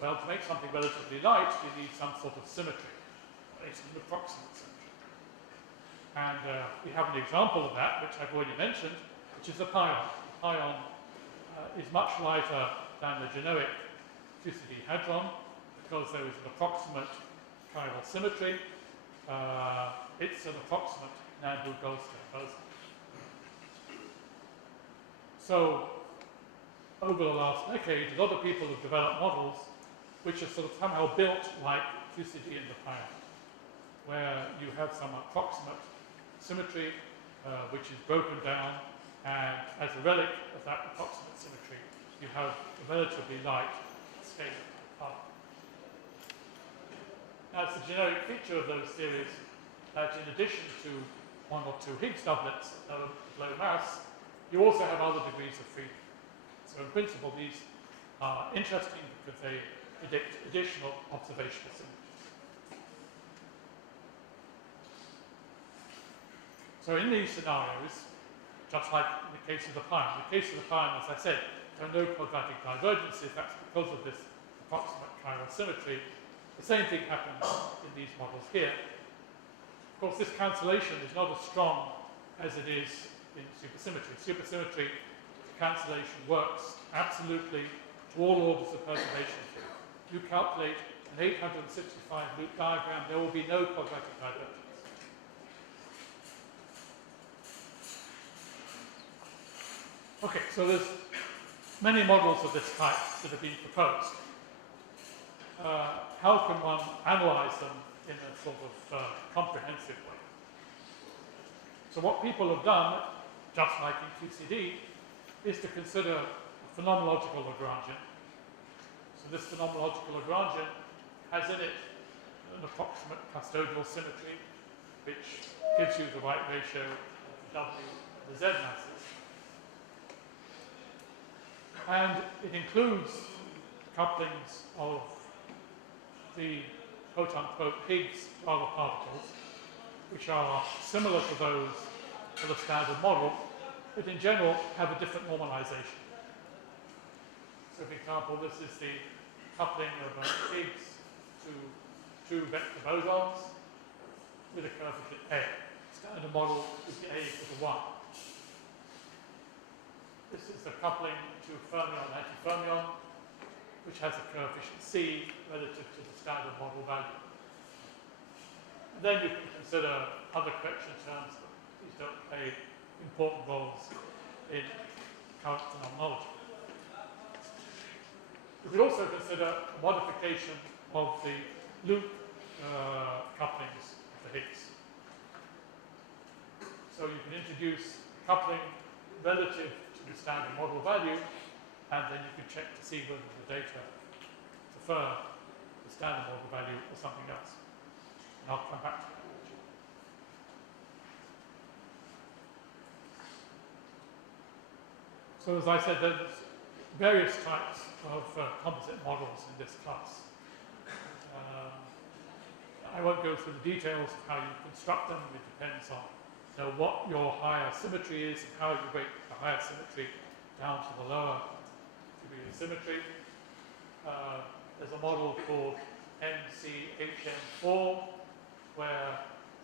Well, to make something relatively light, you need some sort of symmetry, or at least an approximate symmetry. And we have an example of that, which I've already mentioned, which is the pion. The pion is much lighter than the generic Thucydide hadron because there is an approximate chiral symmetry. It's an approximate Stanford-Goldstone boson. So, over the last decade, a lot of people have developed models which are sort of somehow built like Thucydide in the pion, where you have some approximate symmetry which is broken down, and as a relic of that approximate symmetry, you have a relatively light scalar particle. Now, it's a generic feature of those theories that in addition to one or two Higgs doublets that are low mass, you also have other degrees of freedom. So in principle, these are interesting because they predict additional observational symmetries. So in these scenarios, just like in the case of the pion, as I said, there are no quadratic divergences. That's because of this approximate chiral symmetry. The same thing happens in these models here. Of course, this cancellation is not as strong as it is in supersymmetry. Supersymmetry, cancellation works absolutely to all orders of perturbation. You calculate an 865 loop diagram, there will be no quadratic divergence. Okay, so there's many models of this type that have been proposed. How can one analyze them in a sort of comprehensive way? So what people have done, just like in QCD, is to consider a phenomenological Lagrangian. So this phenomenological Lagrangian has in it an approximate custodial symmetry, which gives you the right ratio of the W and the Z masses. And it includes couplings of the quote-unquote Higgs Brother particles, which are similar to those for the standard model, but in general have a different normalization. So for example, this is the coupling of a Higgs to two vector bosons with a coefficient A. Standard model is the A equal to 1. This is the coupling to fermion-antifermion, which has a coefficient C relative to the standard model value. And then you can consider other correction terms, but these don't play important roles in current phenomenology. We could also consider a modification of the loop couplings of the Higgs. So you can introduce coupling relative to the standard model value, and then you can check to see whether the data prefer the standard model value or something else. And I'll come back to that. So as I said, there's various types of composite models in this class. I won't go through the details of how you construct them. It depends on what your higher symmetry is and how you weight the higher symmetry down to the lower degree of symmetry. There's a model called MCHN4, where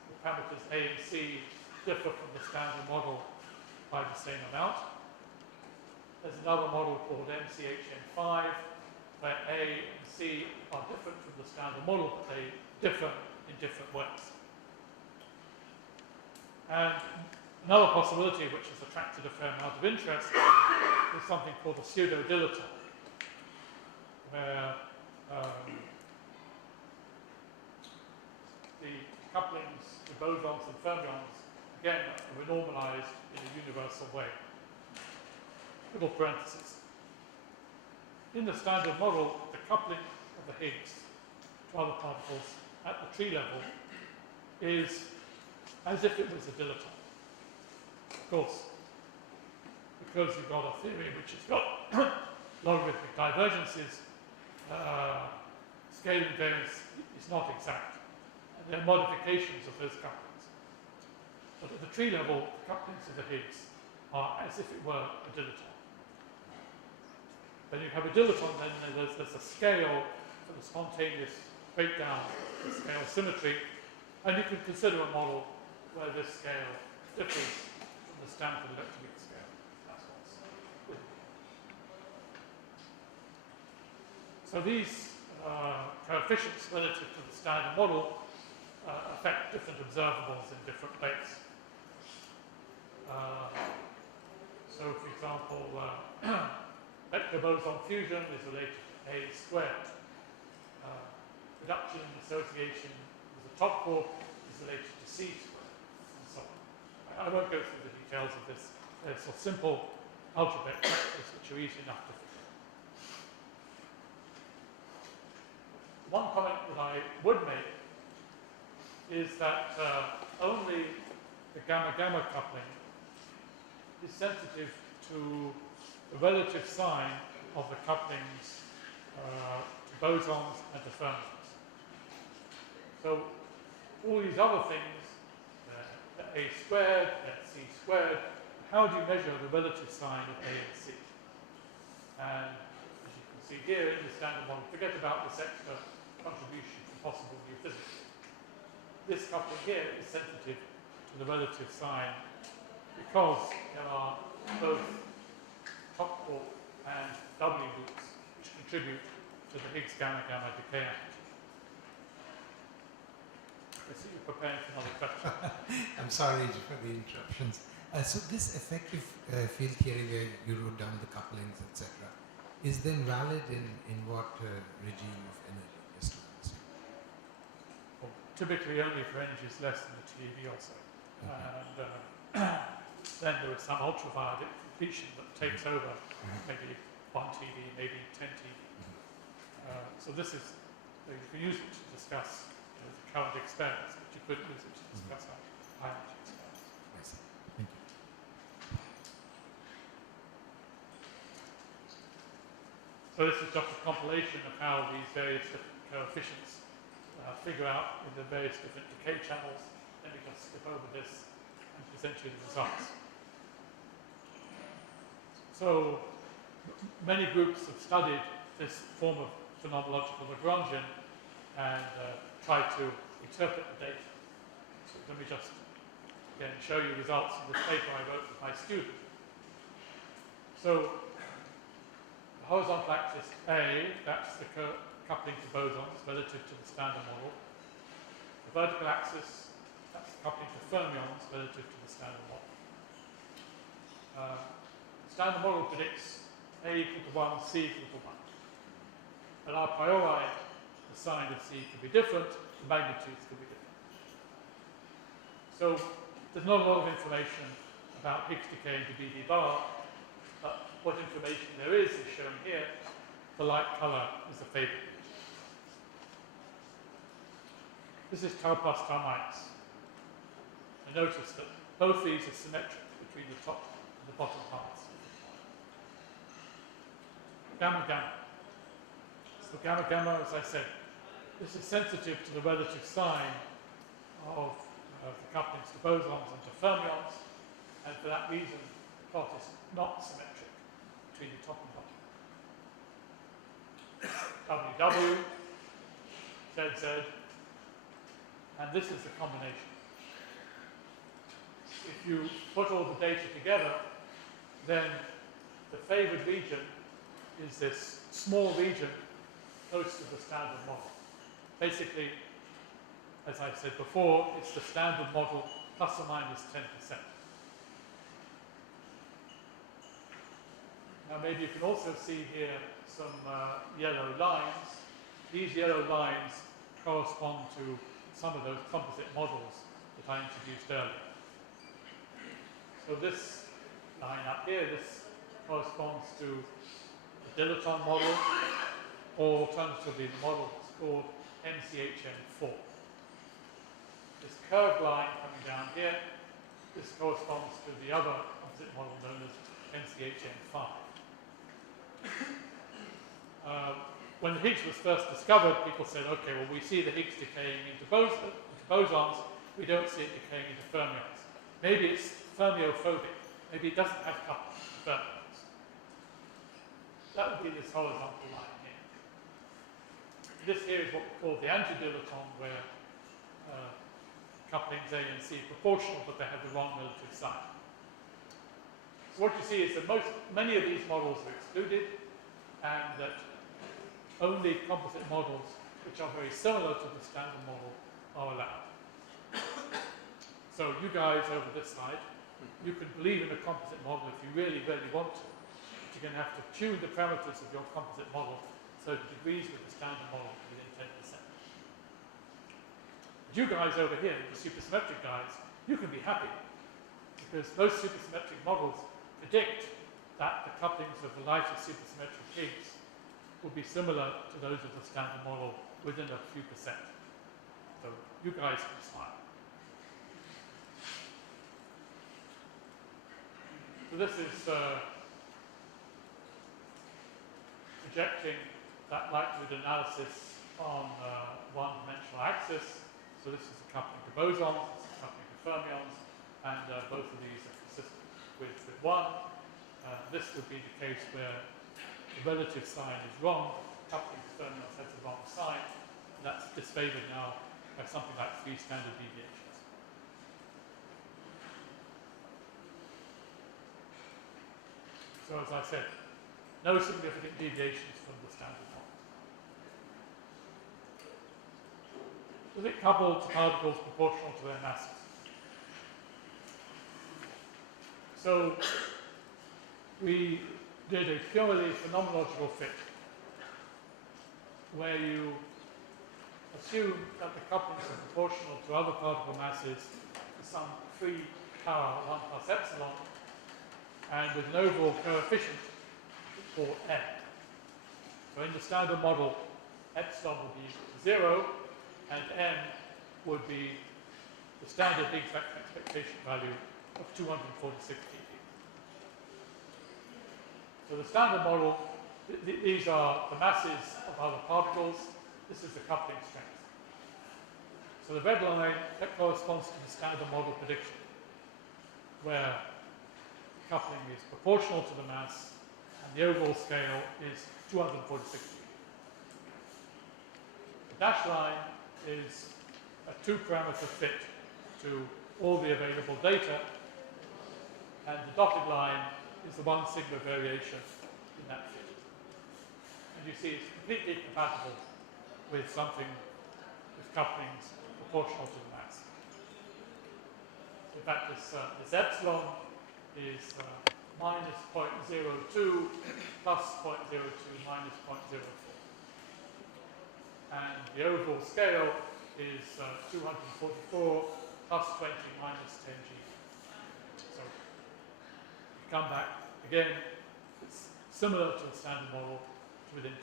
the parameters A and C differ from the standard model by the same amount. There's another model called MCHN5, where A and C are different from the standard model, but they differ in different ways. And another possibility, which has attracted a fair amount of interest, is something called the pseudo-dilaton, where the couplings, the bosons and fermions, again, we're normalized in a universal way. Little parentheses. In the standard model, the coupling of the Higgs to other particles at the tree level is as if it was a dilettante. Of course, because you've got a theory which has got logarithmic divergences, scaling variance is not exact. And there are modifications of those couplings. But at the tree level, the couplings of the Higgs are as if it were a dilettante. Then you have a dilettante, then there's a scale for the spontaneous breakdown, the scale symmetry, and you can consider a model where this scale differs from the standard electroweak scale. That's what's with it. So these coefficients relative to the standard model affect different observables in different ways. So, for example, electroboson fusion is related to A squared. Reduction in association with the top quark is related to C squared, and so on. I won't go through the details of this. There's some simple algebraic factors which are easy enough to figure. One comment that I would make is that only the gamma-gamma coupling is sensitive to the relative sign of the couplings to bosons and to fermions. So all these other things, the A squared, the C squared, how do you measure the relative sign of A and C? And as you can see here in the standard model, forget about this extra contribution from possible new physics. This coupling here is sensitive to the relative sign because there are both top quark and doubling loops which contribute to the Higgs gamma-gamma decay amplitude. I see you're preparing for another question. I'm sorry for the interruptions. So this effective field theory where you wrote down the couplings, etc., is then valid in what regime of energy? Just to understand. Well, typically only for energies less than the TeV or so. Okay. And then there is some ultraviolet completion that takes over maybe 1 TeV, maybe 10 TeV. So this is, you can use it to discuss the current experiments, but you couldn't use it to discuss high energy experiments. Yes. Thank you. So this is just a compilation of how these various different coefficients figure out in the various different decay channels. Let me just skip over this and present you the results. So many groups have studied this form of phenomenological Lagrangian and tried to interpret the data. So let me just again show you results in this paper I wrote with my student. So the horizontal axis A, that's the coupling to bosons relative to the standard model. The vertical axis, that's the coupling to fermions relative to the standard model. Standard model predicts A equal to 1, C equal to 1. But a priori, the sign of C can be different, the magnitudes can be different. So there's not a lot of information about Higgs decay into BD bar, but what information there is shown here. The light color is the favorite region. This is tau plus tau minus. And notice that both these are symmetric between the top and the bottom parts. Gamma gamma. So gamma gamma, as I said, this is sensitive to the relative sign of the couplings to bosons and to fermions, and for that reason, the plot is not symmetric between the top and bottom. WW, ZZ, and this is the combination. If you put all the data together, then the favored region is this small region close to the standard model. Basically, as I said before, it's the standard model plus or minus 10%. Now maybe you can also see here some yellow lines. These yellow lines correspond to some of those composite models that I introduced earlier. So this line up here, this corresponds to the dilaton model, or alternatively the model that's called MCHN4. This curved line coming down here, this corresponds to the other opposite model known as MCHN5. When Higgs was first discovered, people said, okay, well, we see the Higgs decaying into bosons, we don't see it decaying into fermions. Maybe it's fermiophobic. Maybe it doesn't have couplings to fermions. That would be this horizontal line here. This here is what we call the antidilaton, where couplings A and C are proportional, but they have the wrong relative sign. So what you see is that many of these models are excluded, and that only composite models which are very similar to the standard model are allowed. So you guys over this side, you can believe in a composite model if you really, really want to. But you're going to have to tune the parameters of your composite model so that it agrees with the standard model within 10%. You guys over here, the supersymmetric guys, you can be happy because most supersymmetric models predict that the couplings of the lighter supersymmetric Higgs will be similar to those of the standard model within a few percent. So you guys can smile. So this is projecting that likelihood analysis on one-dimensional axis. So this is a coupling to bosons, this is a coupling to fermions, and both of these are consistent with one. This would be the case where the relative sign is wrong, coupling to fermions has the wrong sign, and that's disfavored now by something like 3 standard deviations. So as I said, no significant deviations from the standard model. Does it couple to particles proportional to their masses? So we did a purely phenomenological fit where you assume that the couplings are proportional to other particle masses to some free power 1 plus epsilon, and with an overall coefficient called n. So in the standard model, epsilon would be equal to 0, and n would be the standard Higgs expectation value of 246 dB. So the standard model, these are the masses of other particles. This is the coupling strength. So the red line, that corresponds to the standard model prediction, where coupling is proportional to the mass, and the overall scale is 246 dB. The dashed line is a 2-parameter fit to all the available data, and the dotted line is the 1 sigma variation in that fit. And you see it's completely compatible with something with couplings proportional to the mass. In fact, this epsilon is minus 0.02 plus 0.02 minus 0.04. And the overall scale is 244 plus 20 minus 10 G. So you come back again, it's similar to the standard model to within 10%.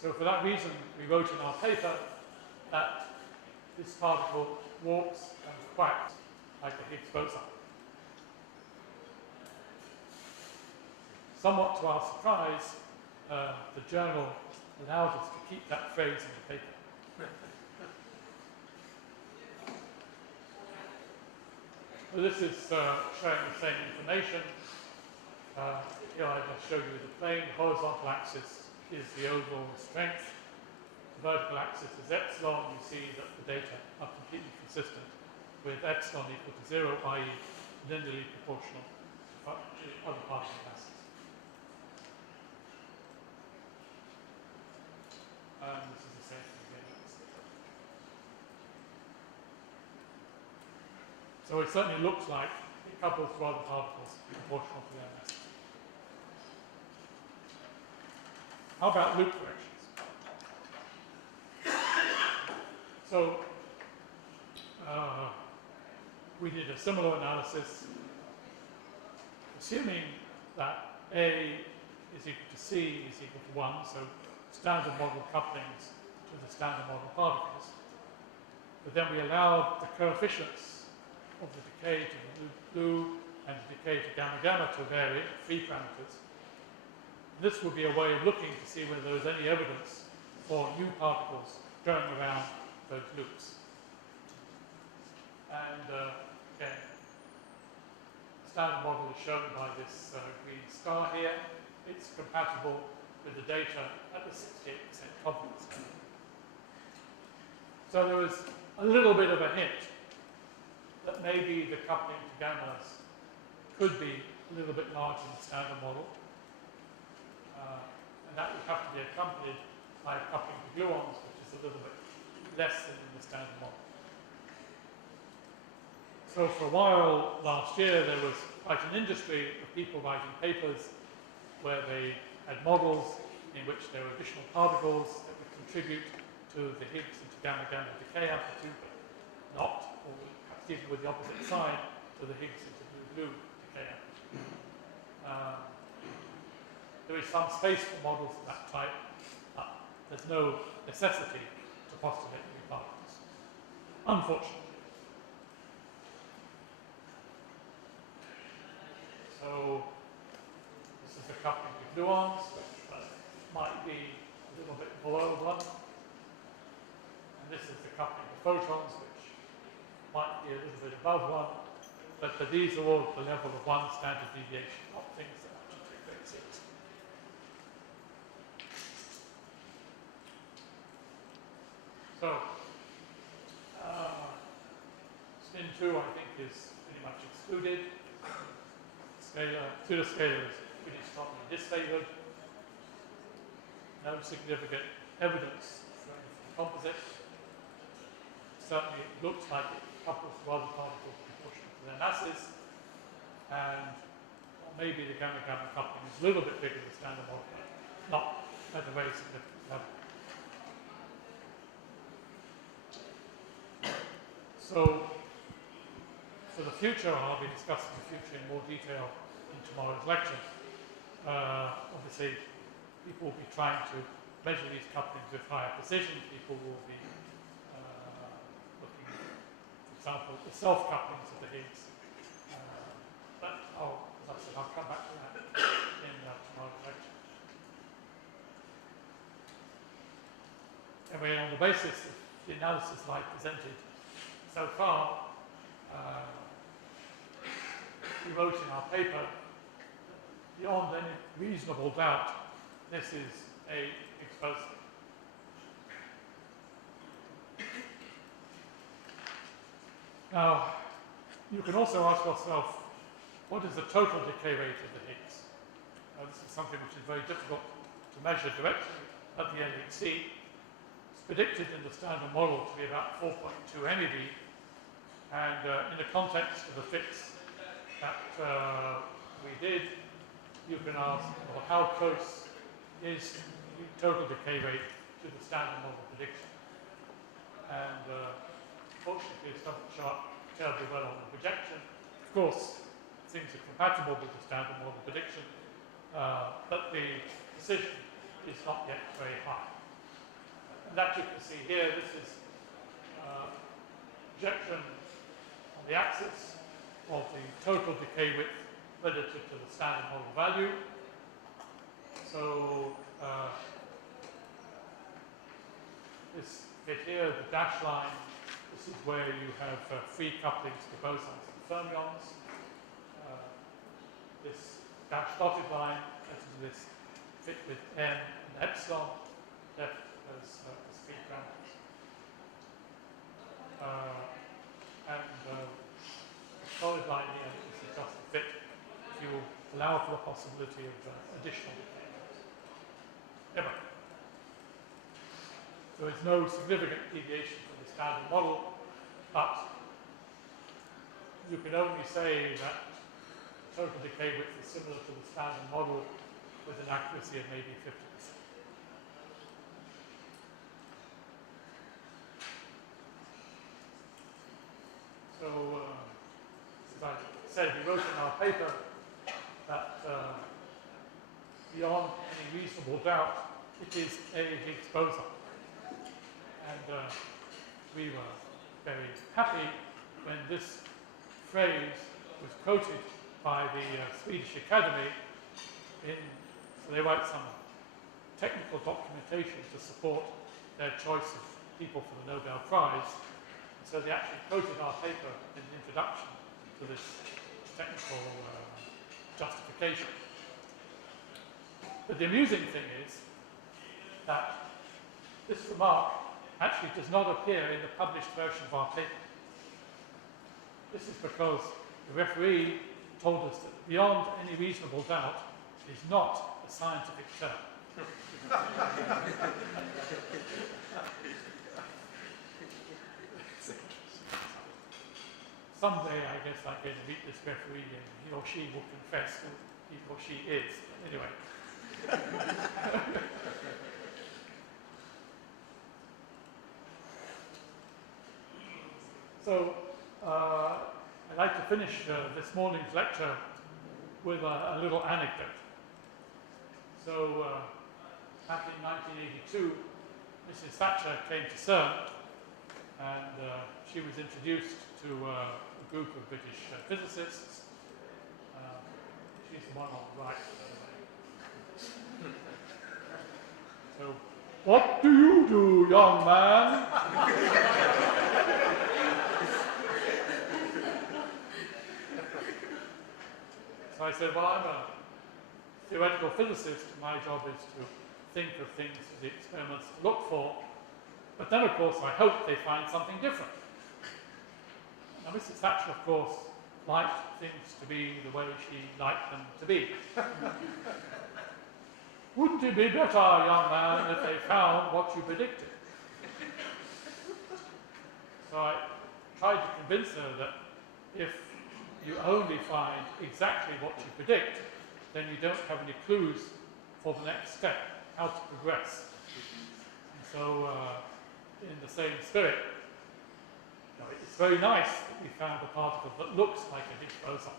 So for that reason, we wrote in our paper that this particle walks and quacks like a Higgs boson. Somewhat to our surprise, the journal allowed us to keep that phrase in the paper. So this is showing the same information. Here I just show you the plane. The horizontal axis is the overall strength. The vertical axis is epsilon. You see that the data are completely consistent with epsilon equal to 0, i.e. linearly proportional to other particle masses. And this is the same thing again. So it certainly looks like it couples to other particles proportional to their masses. How about loop corrections? So we did a similar analysis, assuming that A is equal to C is equal to 1, so standard model couplings to the standard model particles. But then we allowed the coefficients of the decay to the blue and the decay to gamma gamma to vary, free parameters. This would be a way of looking to see whether there is any evidence for new particles going around those loops. And again, the standard model is shown by this green star here. It's compatible with the data at the 68% confidence level. So there was a little bit of a hint that maybe the coupling to gammas could be a little bit larger in the standard model. And that would have to be accompanied by a coupling to gluons, which is a little bit less than in the standard model. So for a while last year, there was quite an industry of people writing papers where they had models in which there were additional particles that would contribute to the Higgs into gamma-gamma decay amplitude, but not, or perhaps even with the opposite sign, to the Higgs into blue-blue decay amplitude. There is some space for models of that type, but there's no necessity to postulate new particles, unfortunately. So this is the coupling to gluons, which might be a little bit below 1. And this is the coupling to photons, which might be a little bit above 1. But these are all at the level of 1 standard deviation, not things that actually take very seriously. So, spin 2, I think, is pretty much excluded. Pseudo-scalar is pretty strongly disfavored. No significant evidence for anything composite. Certainly, it looks like it couples to other particles proportional to their masses, and maybe the gamma-gamma coupling is a little bit bigger than standard model, but not at a very significant level. So, for the future, I'll be discussing the future in more detail in tomorrow's lecture. Obviously, people will be trying to measure these couplings with higher precision. People will be looking, for example, at the self-couplings of the Higgs. But as I said, I'll come back to that in tomorrow's lecture. Anyway, on the basis of the analysis I presented so far, we wrote in our paper, beyond any reasonable doubt, this is a Higgs boson. Now, you can also ask yourself, what is the total decay rate of the Higgs? This is something which is very difficult to measure directly at the LHC. It's predicted in the standard model to be about 4.2 MeV, and in the context of the fits that we did, you can ask, well, how close is the total decay rate to the standard model prediction? And fortunately, it doesn't show up terribly well on the projection. Of course, things are compatible with the standard model prediction, but the precision is not yet very high. And that you can see here, this is projection on the axis of the total decay width relative to the standard model value. So this bit here, the dashed line, this is where you have free couplings to bosons and fermions. This dashed dotted line, this is this fit with M and epsilon, left as free parameters. And the solid line here, this is just the fit if you allow for the possibility of additional decay. Anyway, there is no significant deviation from the standard model, but you can only say that total decay width is similar to the standard model with an accuracy of maybe 50%. I said, we wrote in our paper that beyond any reasonable doubt, it is a Higgs boson. And we were very happy when this phrase was quoted by the Swedish Academy so they write some technical documentation to support their choice of people for the Nobel Prize. And so they actually quoted our paper in the introduction to this technical justification. But the amusing thing is that this remark actually does not appear in the published version of our paper. This is because the referee told us that beyond any reasonable doubt is not a scientific term. Someday, I guess, I'm going to meet this referee and he or she will confess who he or she is. Anyway. So, I'd like to finish this morning's lecture with a little anecdote. So, back in 1982, Mrs. Thatcher came to CERN, and she was introduced to a group of British physicists. She's the one on the right, by the way. So, what do you do, young man? So I said, well, I'm a theoretical physicist, and my job is to think of things for the experiments to look for. But then, of course, I hope they find something different. Now, Mrs. Thatcher, of course, liked things to be the way she liked them to be. Wouldn't it be better, young man, if they found what you predicted? So I tried to convince her that if you only find exactly what you predict, then you don't have any clues for the next step, how to progress. And so, in the same spirit, it's very nice that we found a particle that looks like a Higgs boson.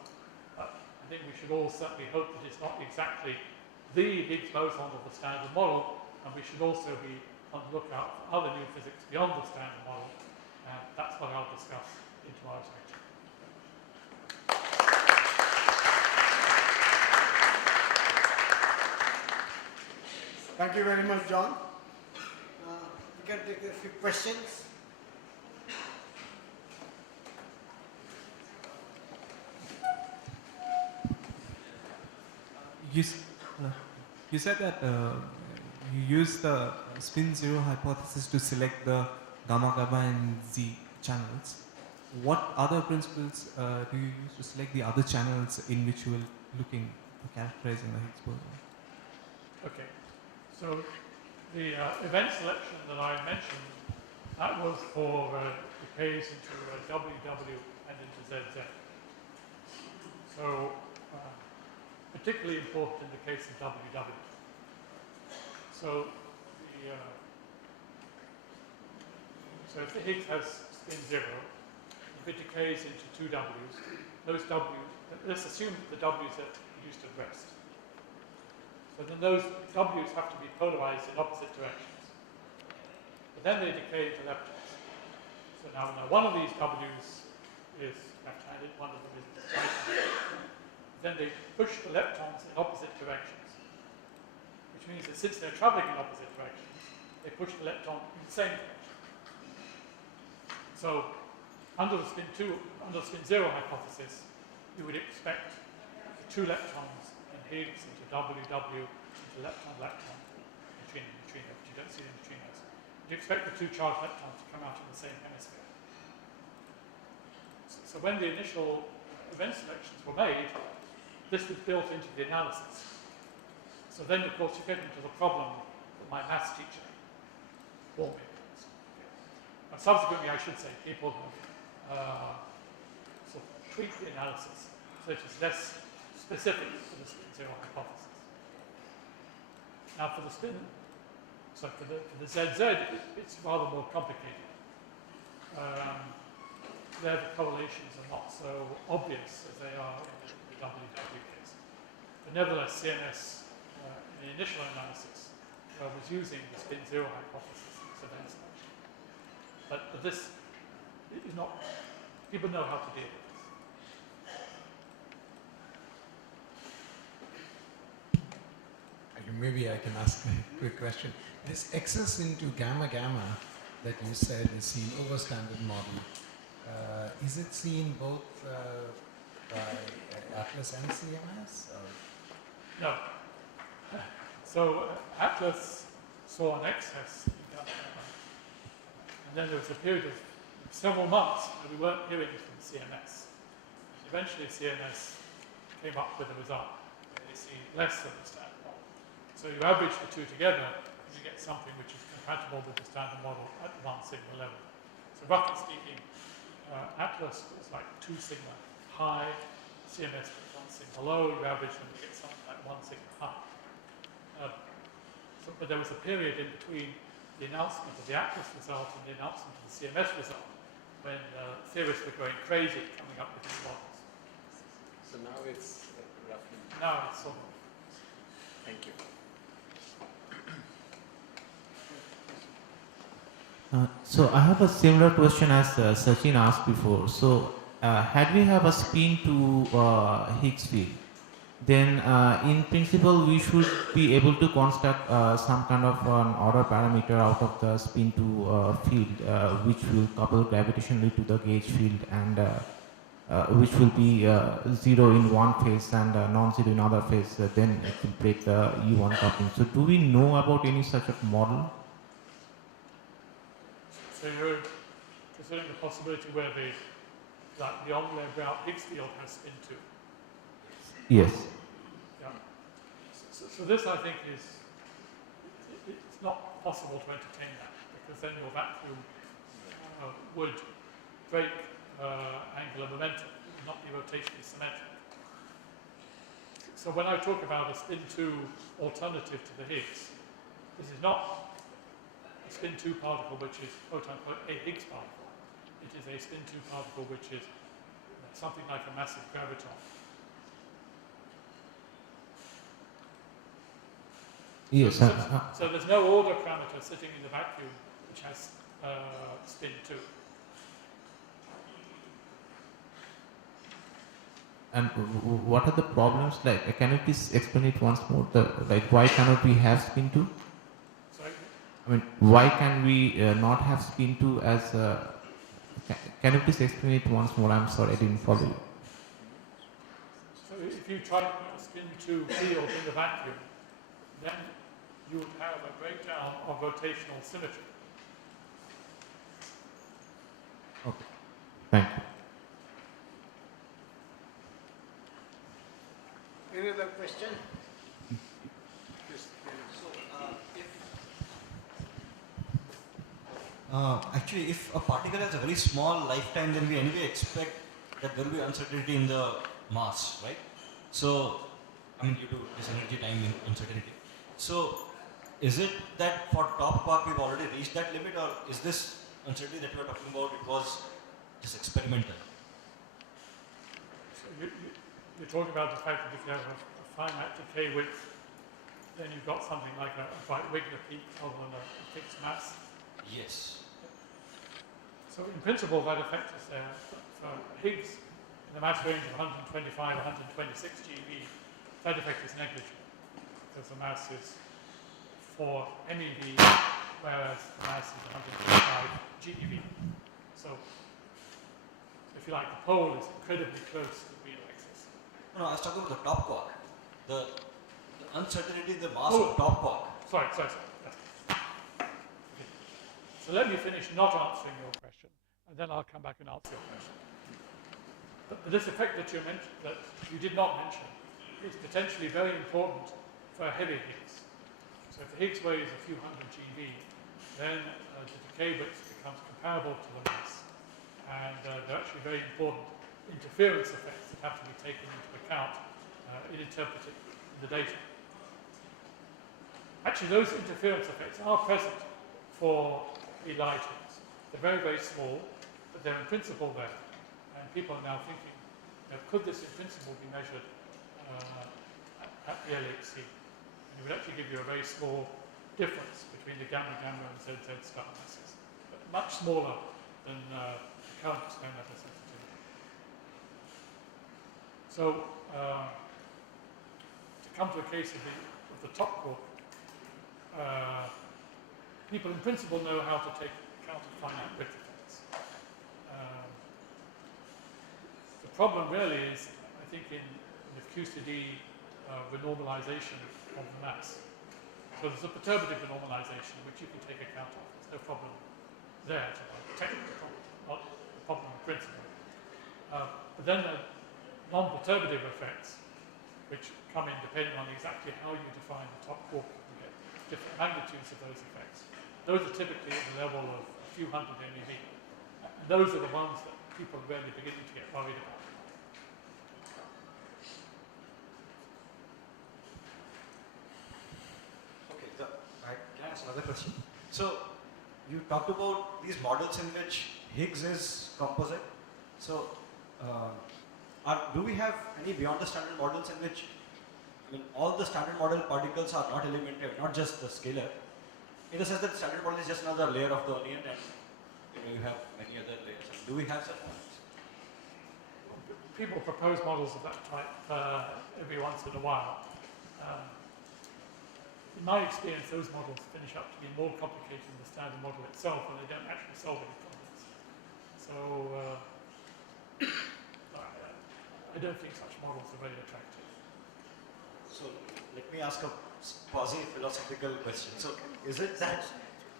But I think we should all certainly hope that it's not exactly the Higgs boson of the Standard Model, and we should also be on the lookout for other new physics beyond the Standard Model, and that's what I'll discuss in tomorrow's lecture. Thank you very much, John. We can take a few questions. You said that you use the spin zero hypothesis to select the gamma, gamma, and Z channels. What other principles do you use to select the other channels in which you are looking for characterizing the Higgs boson? Okay, so the event selection that I mentioned, that was for decays into WW and into ZZ. So, particularly important in the case of WW. So, so if the Higgs has spin 0, if it decays into two W's, those W's, let's assume that the W's are produced at rest. So then those W's have to be polarized in opposite directions. But then they decay into leptons. So now one of these W's is left-handed, one of them is right-handed. Then they push the leptons in opposite directions, which means that since they're traveling in opposite directions, they push the lepton in the same direction. So under the spin 0 hypothesis, you would expect the two leptons in Higgs into WW into lepton-lepton neutrino, but you don't see the neutrinos. You expect the two charged leptons to come out in the same hemisphere. So when the initial event selections were made, this was built into the analysis. So then, of course, you get into the problem that my maths teacher warned me against. And subsequently, I should say, people have sort of tweaked the analysis so it is less specific for the spin 0 hypothesis. Now, for the ZZ, it's rather more complicated. there the correlations are not so obvious as they are in the WW case. But nevertheless, CMS in the initial analysis was using the spin zero hypothesis in this event selection. But this is not, people know how to deal with this. Maybe I can ask a quick question. This excess into gamma gamma that you said is seen over standard model, is it seen both by Atlas and CMS? Or? No. So Atlas saw an excess in gamma gamma. And then there was a period of several months where we weren't hearing from CMS. Eventually CMS came up with a result where they see less than the standard model. So you average the two together and you get something which is compatible with the standard model at 1 sigma level. So roughly speaking, Atlas was like 2 sigma high, CMS was 1 sigma low, you average them, you get something like 1 sigma high. But there was a period in between the announcement of the Atlas result and the announcement of the CMS result when theorists were going crazy coming up with these models. So now it's roughly. Now it's sort of. Thank you. So I have a similar question as Sachin asked before. So had we have a spin to Higgs field, then in principle we should be able to construct some kind of an order parameter out of the spin to field which will couple gravitationally to the gauge field and which will be zero in one phase and non-zero in other phase, then it will break the U1 coupling. So do we know about any such a model? So you're considering the possibility where the envelope route Higgs field has spin 2. Yes. Yeah. So this, I think, it's not possible to entertain that because then your vacuum would break angular momentum, it would not be rotationally symmetric. So when I talk about a spin 2 alternative to the Higgs, this is not a spin 2 particle which is quote-unquote a Higgs particle. It is a spin 2 particle which is something like a massive graviton. Yes. So there's no order parameter sitting in the vacuum which has spin 2. And what are the problems? Like, can you please explain it once more? Why cannot we have spin 2? Sorry? I mean, why can we not have spin 2 as can you please explain it once more? I'm sorry, I didn't follow you. So if you try to put a spin 2 field in the vacuum, then you would have a breakdown of rotational symmetry. Okay. Thank you. Any other question? Actually, if a particle has a very small lifetime, then we anyway expect that there will be uncertainty in the mass, right? So, I mean, due to this energy time uncertainty. So, is it that for top quark we've already reached that limit, or is this uncertainty that you are talking about, it was just experimental? So you're talking about the fact that if you have a finite decay width, then you've got something like a Wigner peak rather than a fixed mass. Yes. So in principle, that effect is there. For Higgs, in the mass range of 125, 126 GeV, that effect is negligible because the mass is 4 MeV, whereas the mass is 125 GeV. So if you like, the pole is incredibly close to the real axis. No, I was talking about the top quark. The uncertainty, the mass of top quark. Sorry. Yes. Okay. So let me finish not answering your question, and then I'll come back and answer your question. But this effect that you did not mention is potentially very important for heavy Higgs. So if the Higgs weighs a few hundred GeV, then the decay width becomes comparable to the mass. And they're actually very important interference effects that have to be taken into account in interpreting the data. Actually, those interference effects are present for the light Higgs. They're very, very small, but they're in principle there. people are now thinking, could this in principle be measured at the LHC? And it would actually give you a very small difference between the gamma gamma and ZZ star masses, but much smaller than the current experimental sensitivity. So to come to a case of the top quark, people in principle know how to take account of finite width effects. The problem really is, I think, in the QCD renormalization of the mass. So there's a perturbative renormalization which you can take account of. There's no problem there. It's a technical problem, not a problem in principle. But then the non-perturbative effects, which come in depending on exactly how you define the top quark, you get different magnitudes of those effects. Those are typically at the level of a few hundred MeV. And those are the ones that people are really beginning to get worried about. Okay, can I ask another question? So, you talked about these models in which Higgs is composite. So, do we have any beyond the standard models in which, all the standard model particles are not elementary, not just the scalar, in the sense that the standard model is just another layer of the onion, and you have many other layers. Do we have such models? People propose models of that type every once in a while. In my experience, those models finish up to be more complicated than the standard model itself, and they don't actually solve any problems. So I don't think such models are very attractive. So let me ask a quasi-philosophical question. So is it that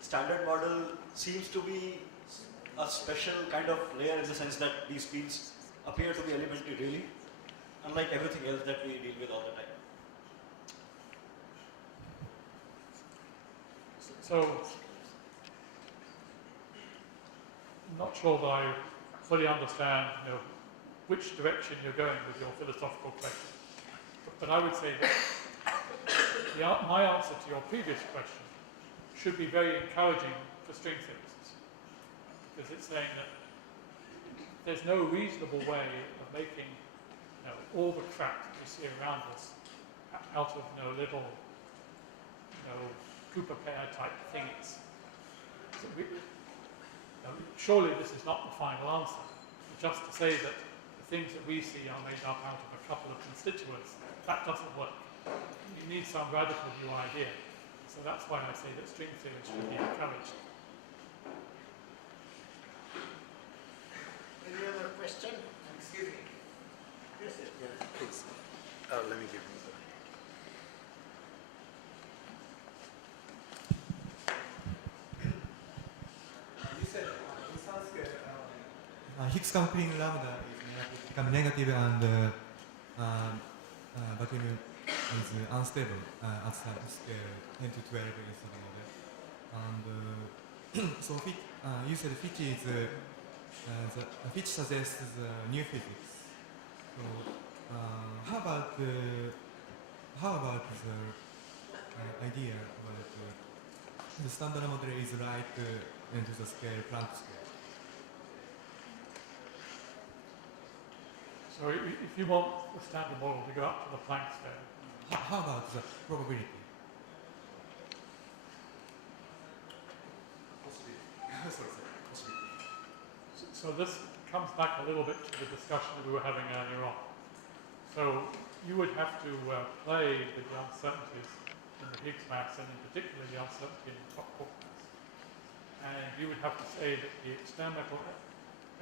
standard model seems to be a special kind of layer in the sense that these fields appear to be elementary really, unlike everything else that we deal with all the time? So I'm not sure that I fully understand which direction you're going with your philosophical question. But I would say that my answer to your previous question should be very encouraging for string theorists, because it's saying that there's no reasonable way of making all the crap that we see around us out of little Cooper pair type things. So surely this is not the final answer. Just to say that the things that we see are made up out of a couple of constituents, that doesn't work. You need some radical new idea. So that's why I say that string theory should be encouraged. Any other question? Excuse me. Yes, yes. Please. Let me give you the. You said in some scale, Higgs coupling lambda is become negative and vacuum is unstable at some scale 10 to 12 is something like that. And so you said Fitch is Fitch suggests new physics. So how about the idea about the standard model is like into the scale Planck scale? So if you want the standard model to go up to the Planck scale, how about the probability? So this comes back a little bit to the discussion that we were having earlier on. So you would have to play with the uncertainties in the Higgs mass, and in particular the uncertainty in the top quark mass. And you would have to say that the experimental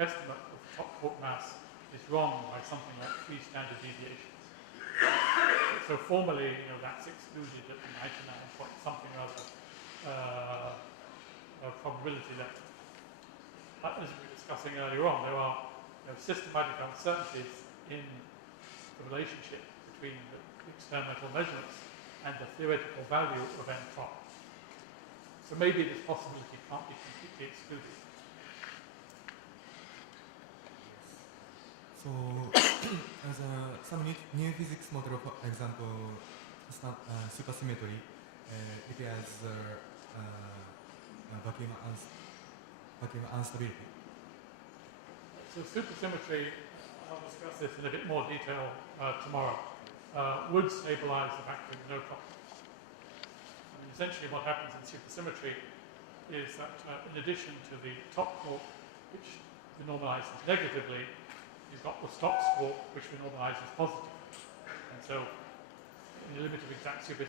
estimate of the top quark mass is wrong by something like 3 standard deviations. So formally, that's excluded at the 99 point something or other probability level. But as we were discussing earlier on, there are systematic uncertainties in the relationship between the experimental measurements and the theoretical value of n top. So maybe this possibility can't be completely excluded. So, as some new physics model, for example, supersymmetry, it has vacuum instability. So supersymmetry, I'll discuss this in a bit more detail tomorrow, would stabilize the vacuum no problem. I mean, essentially what happens in supersymmetry is that in addition to the top quark, which renormalizes negatively, you've got the stop quark, which renormalizes positively. And so in the limit of exact supersymmetry,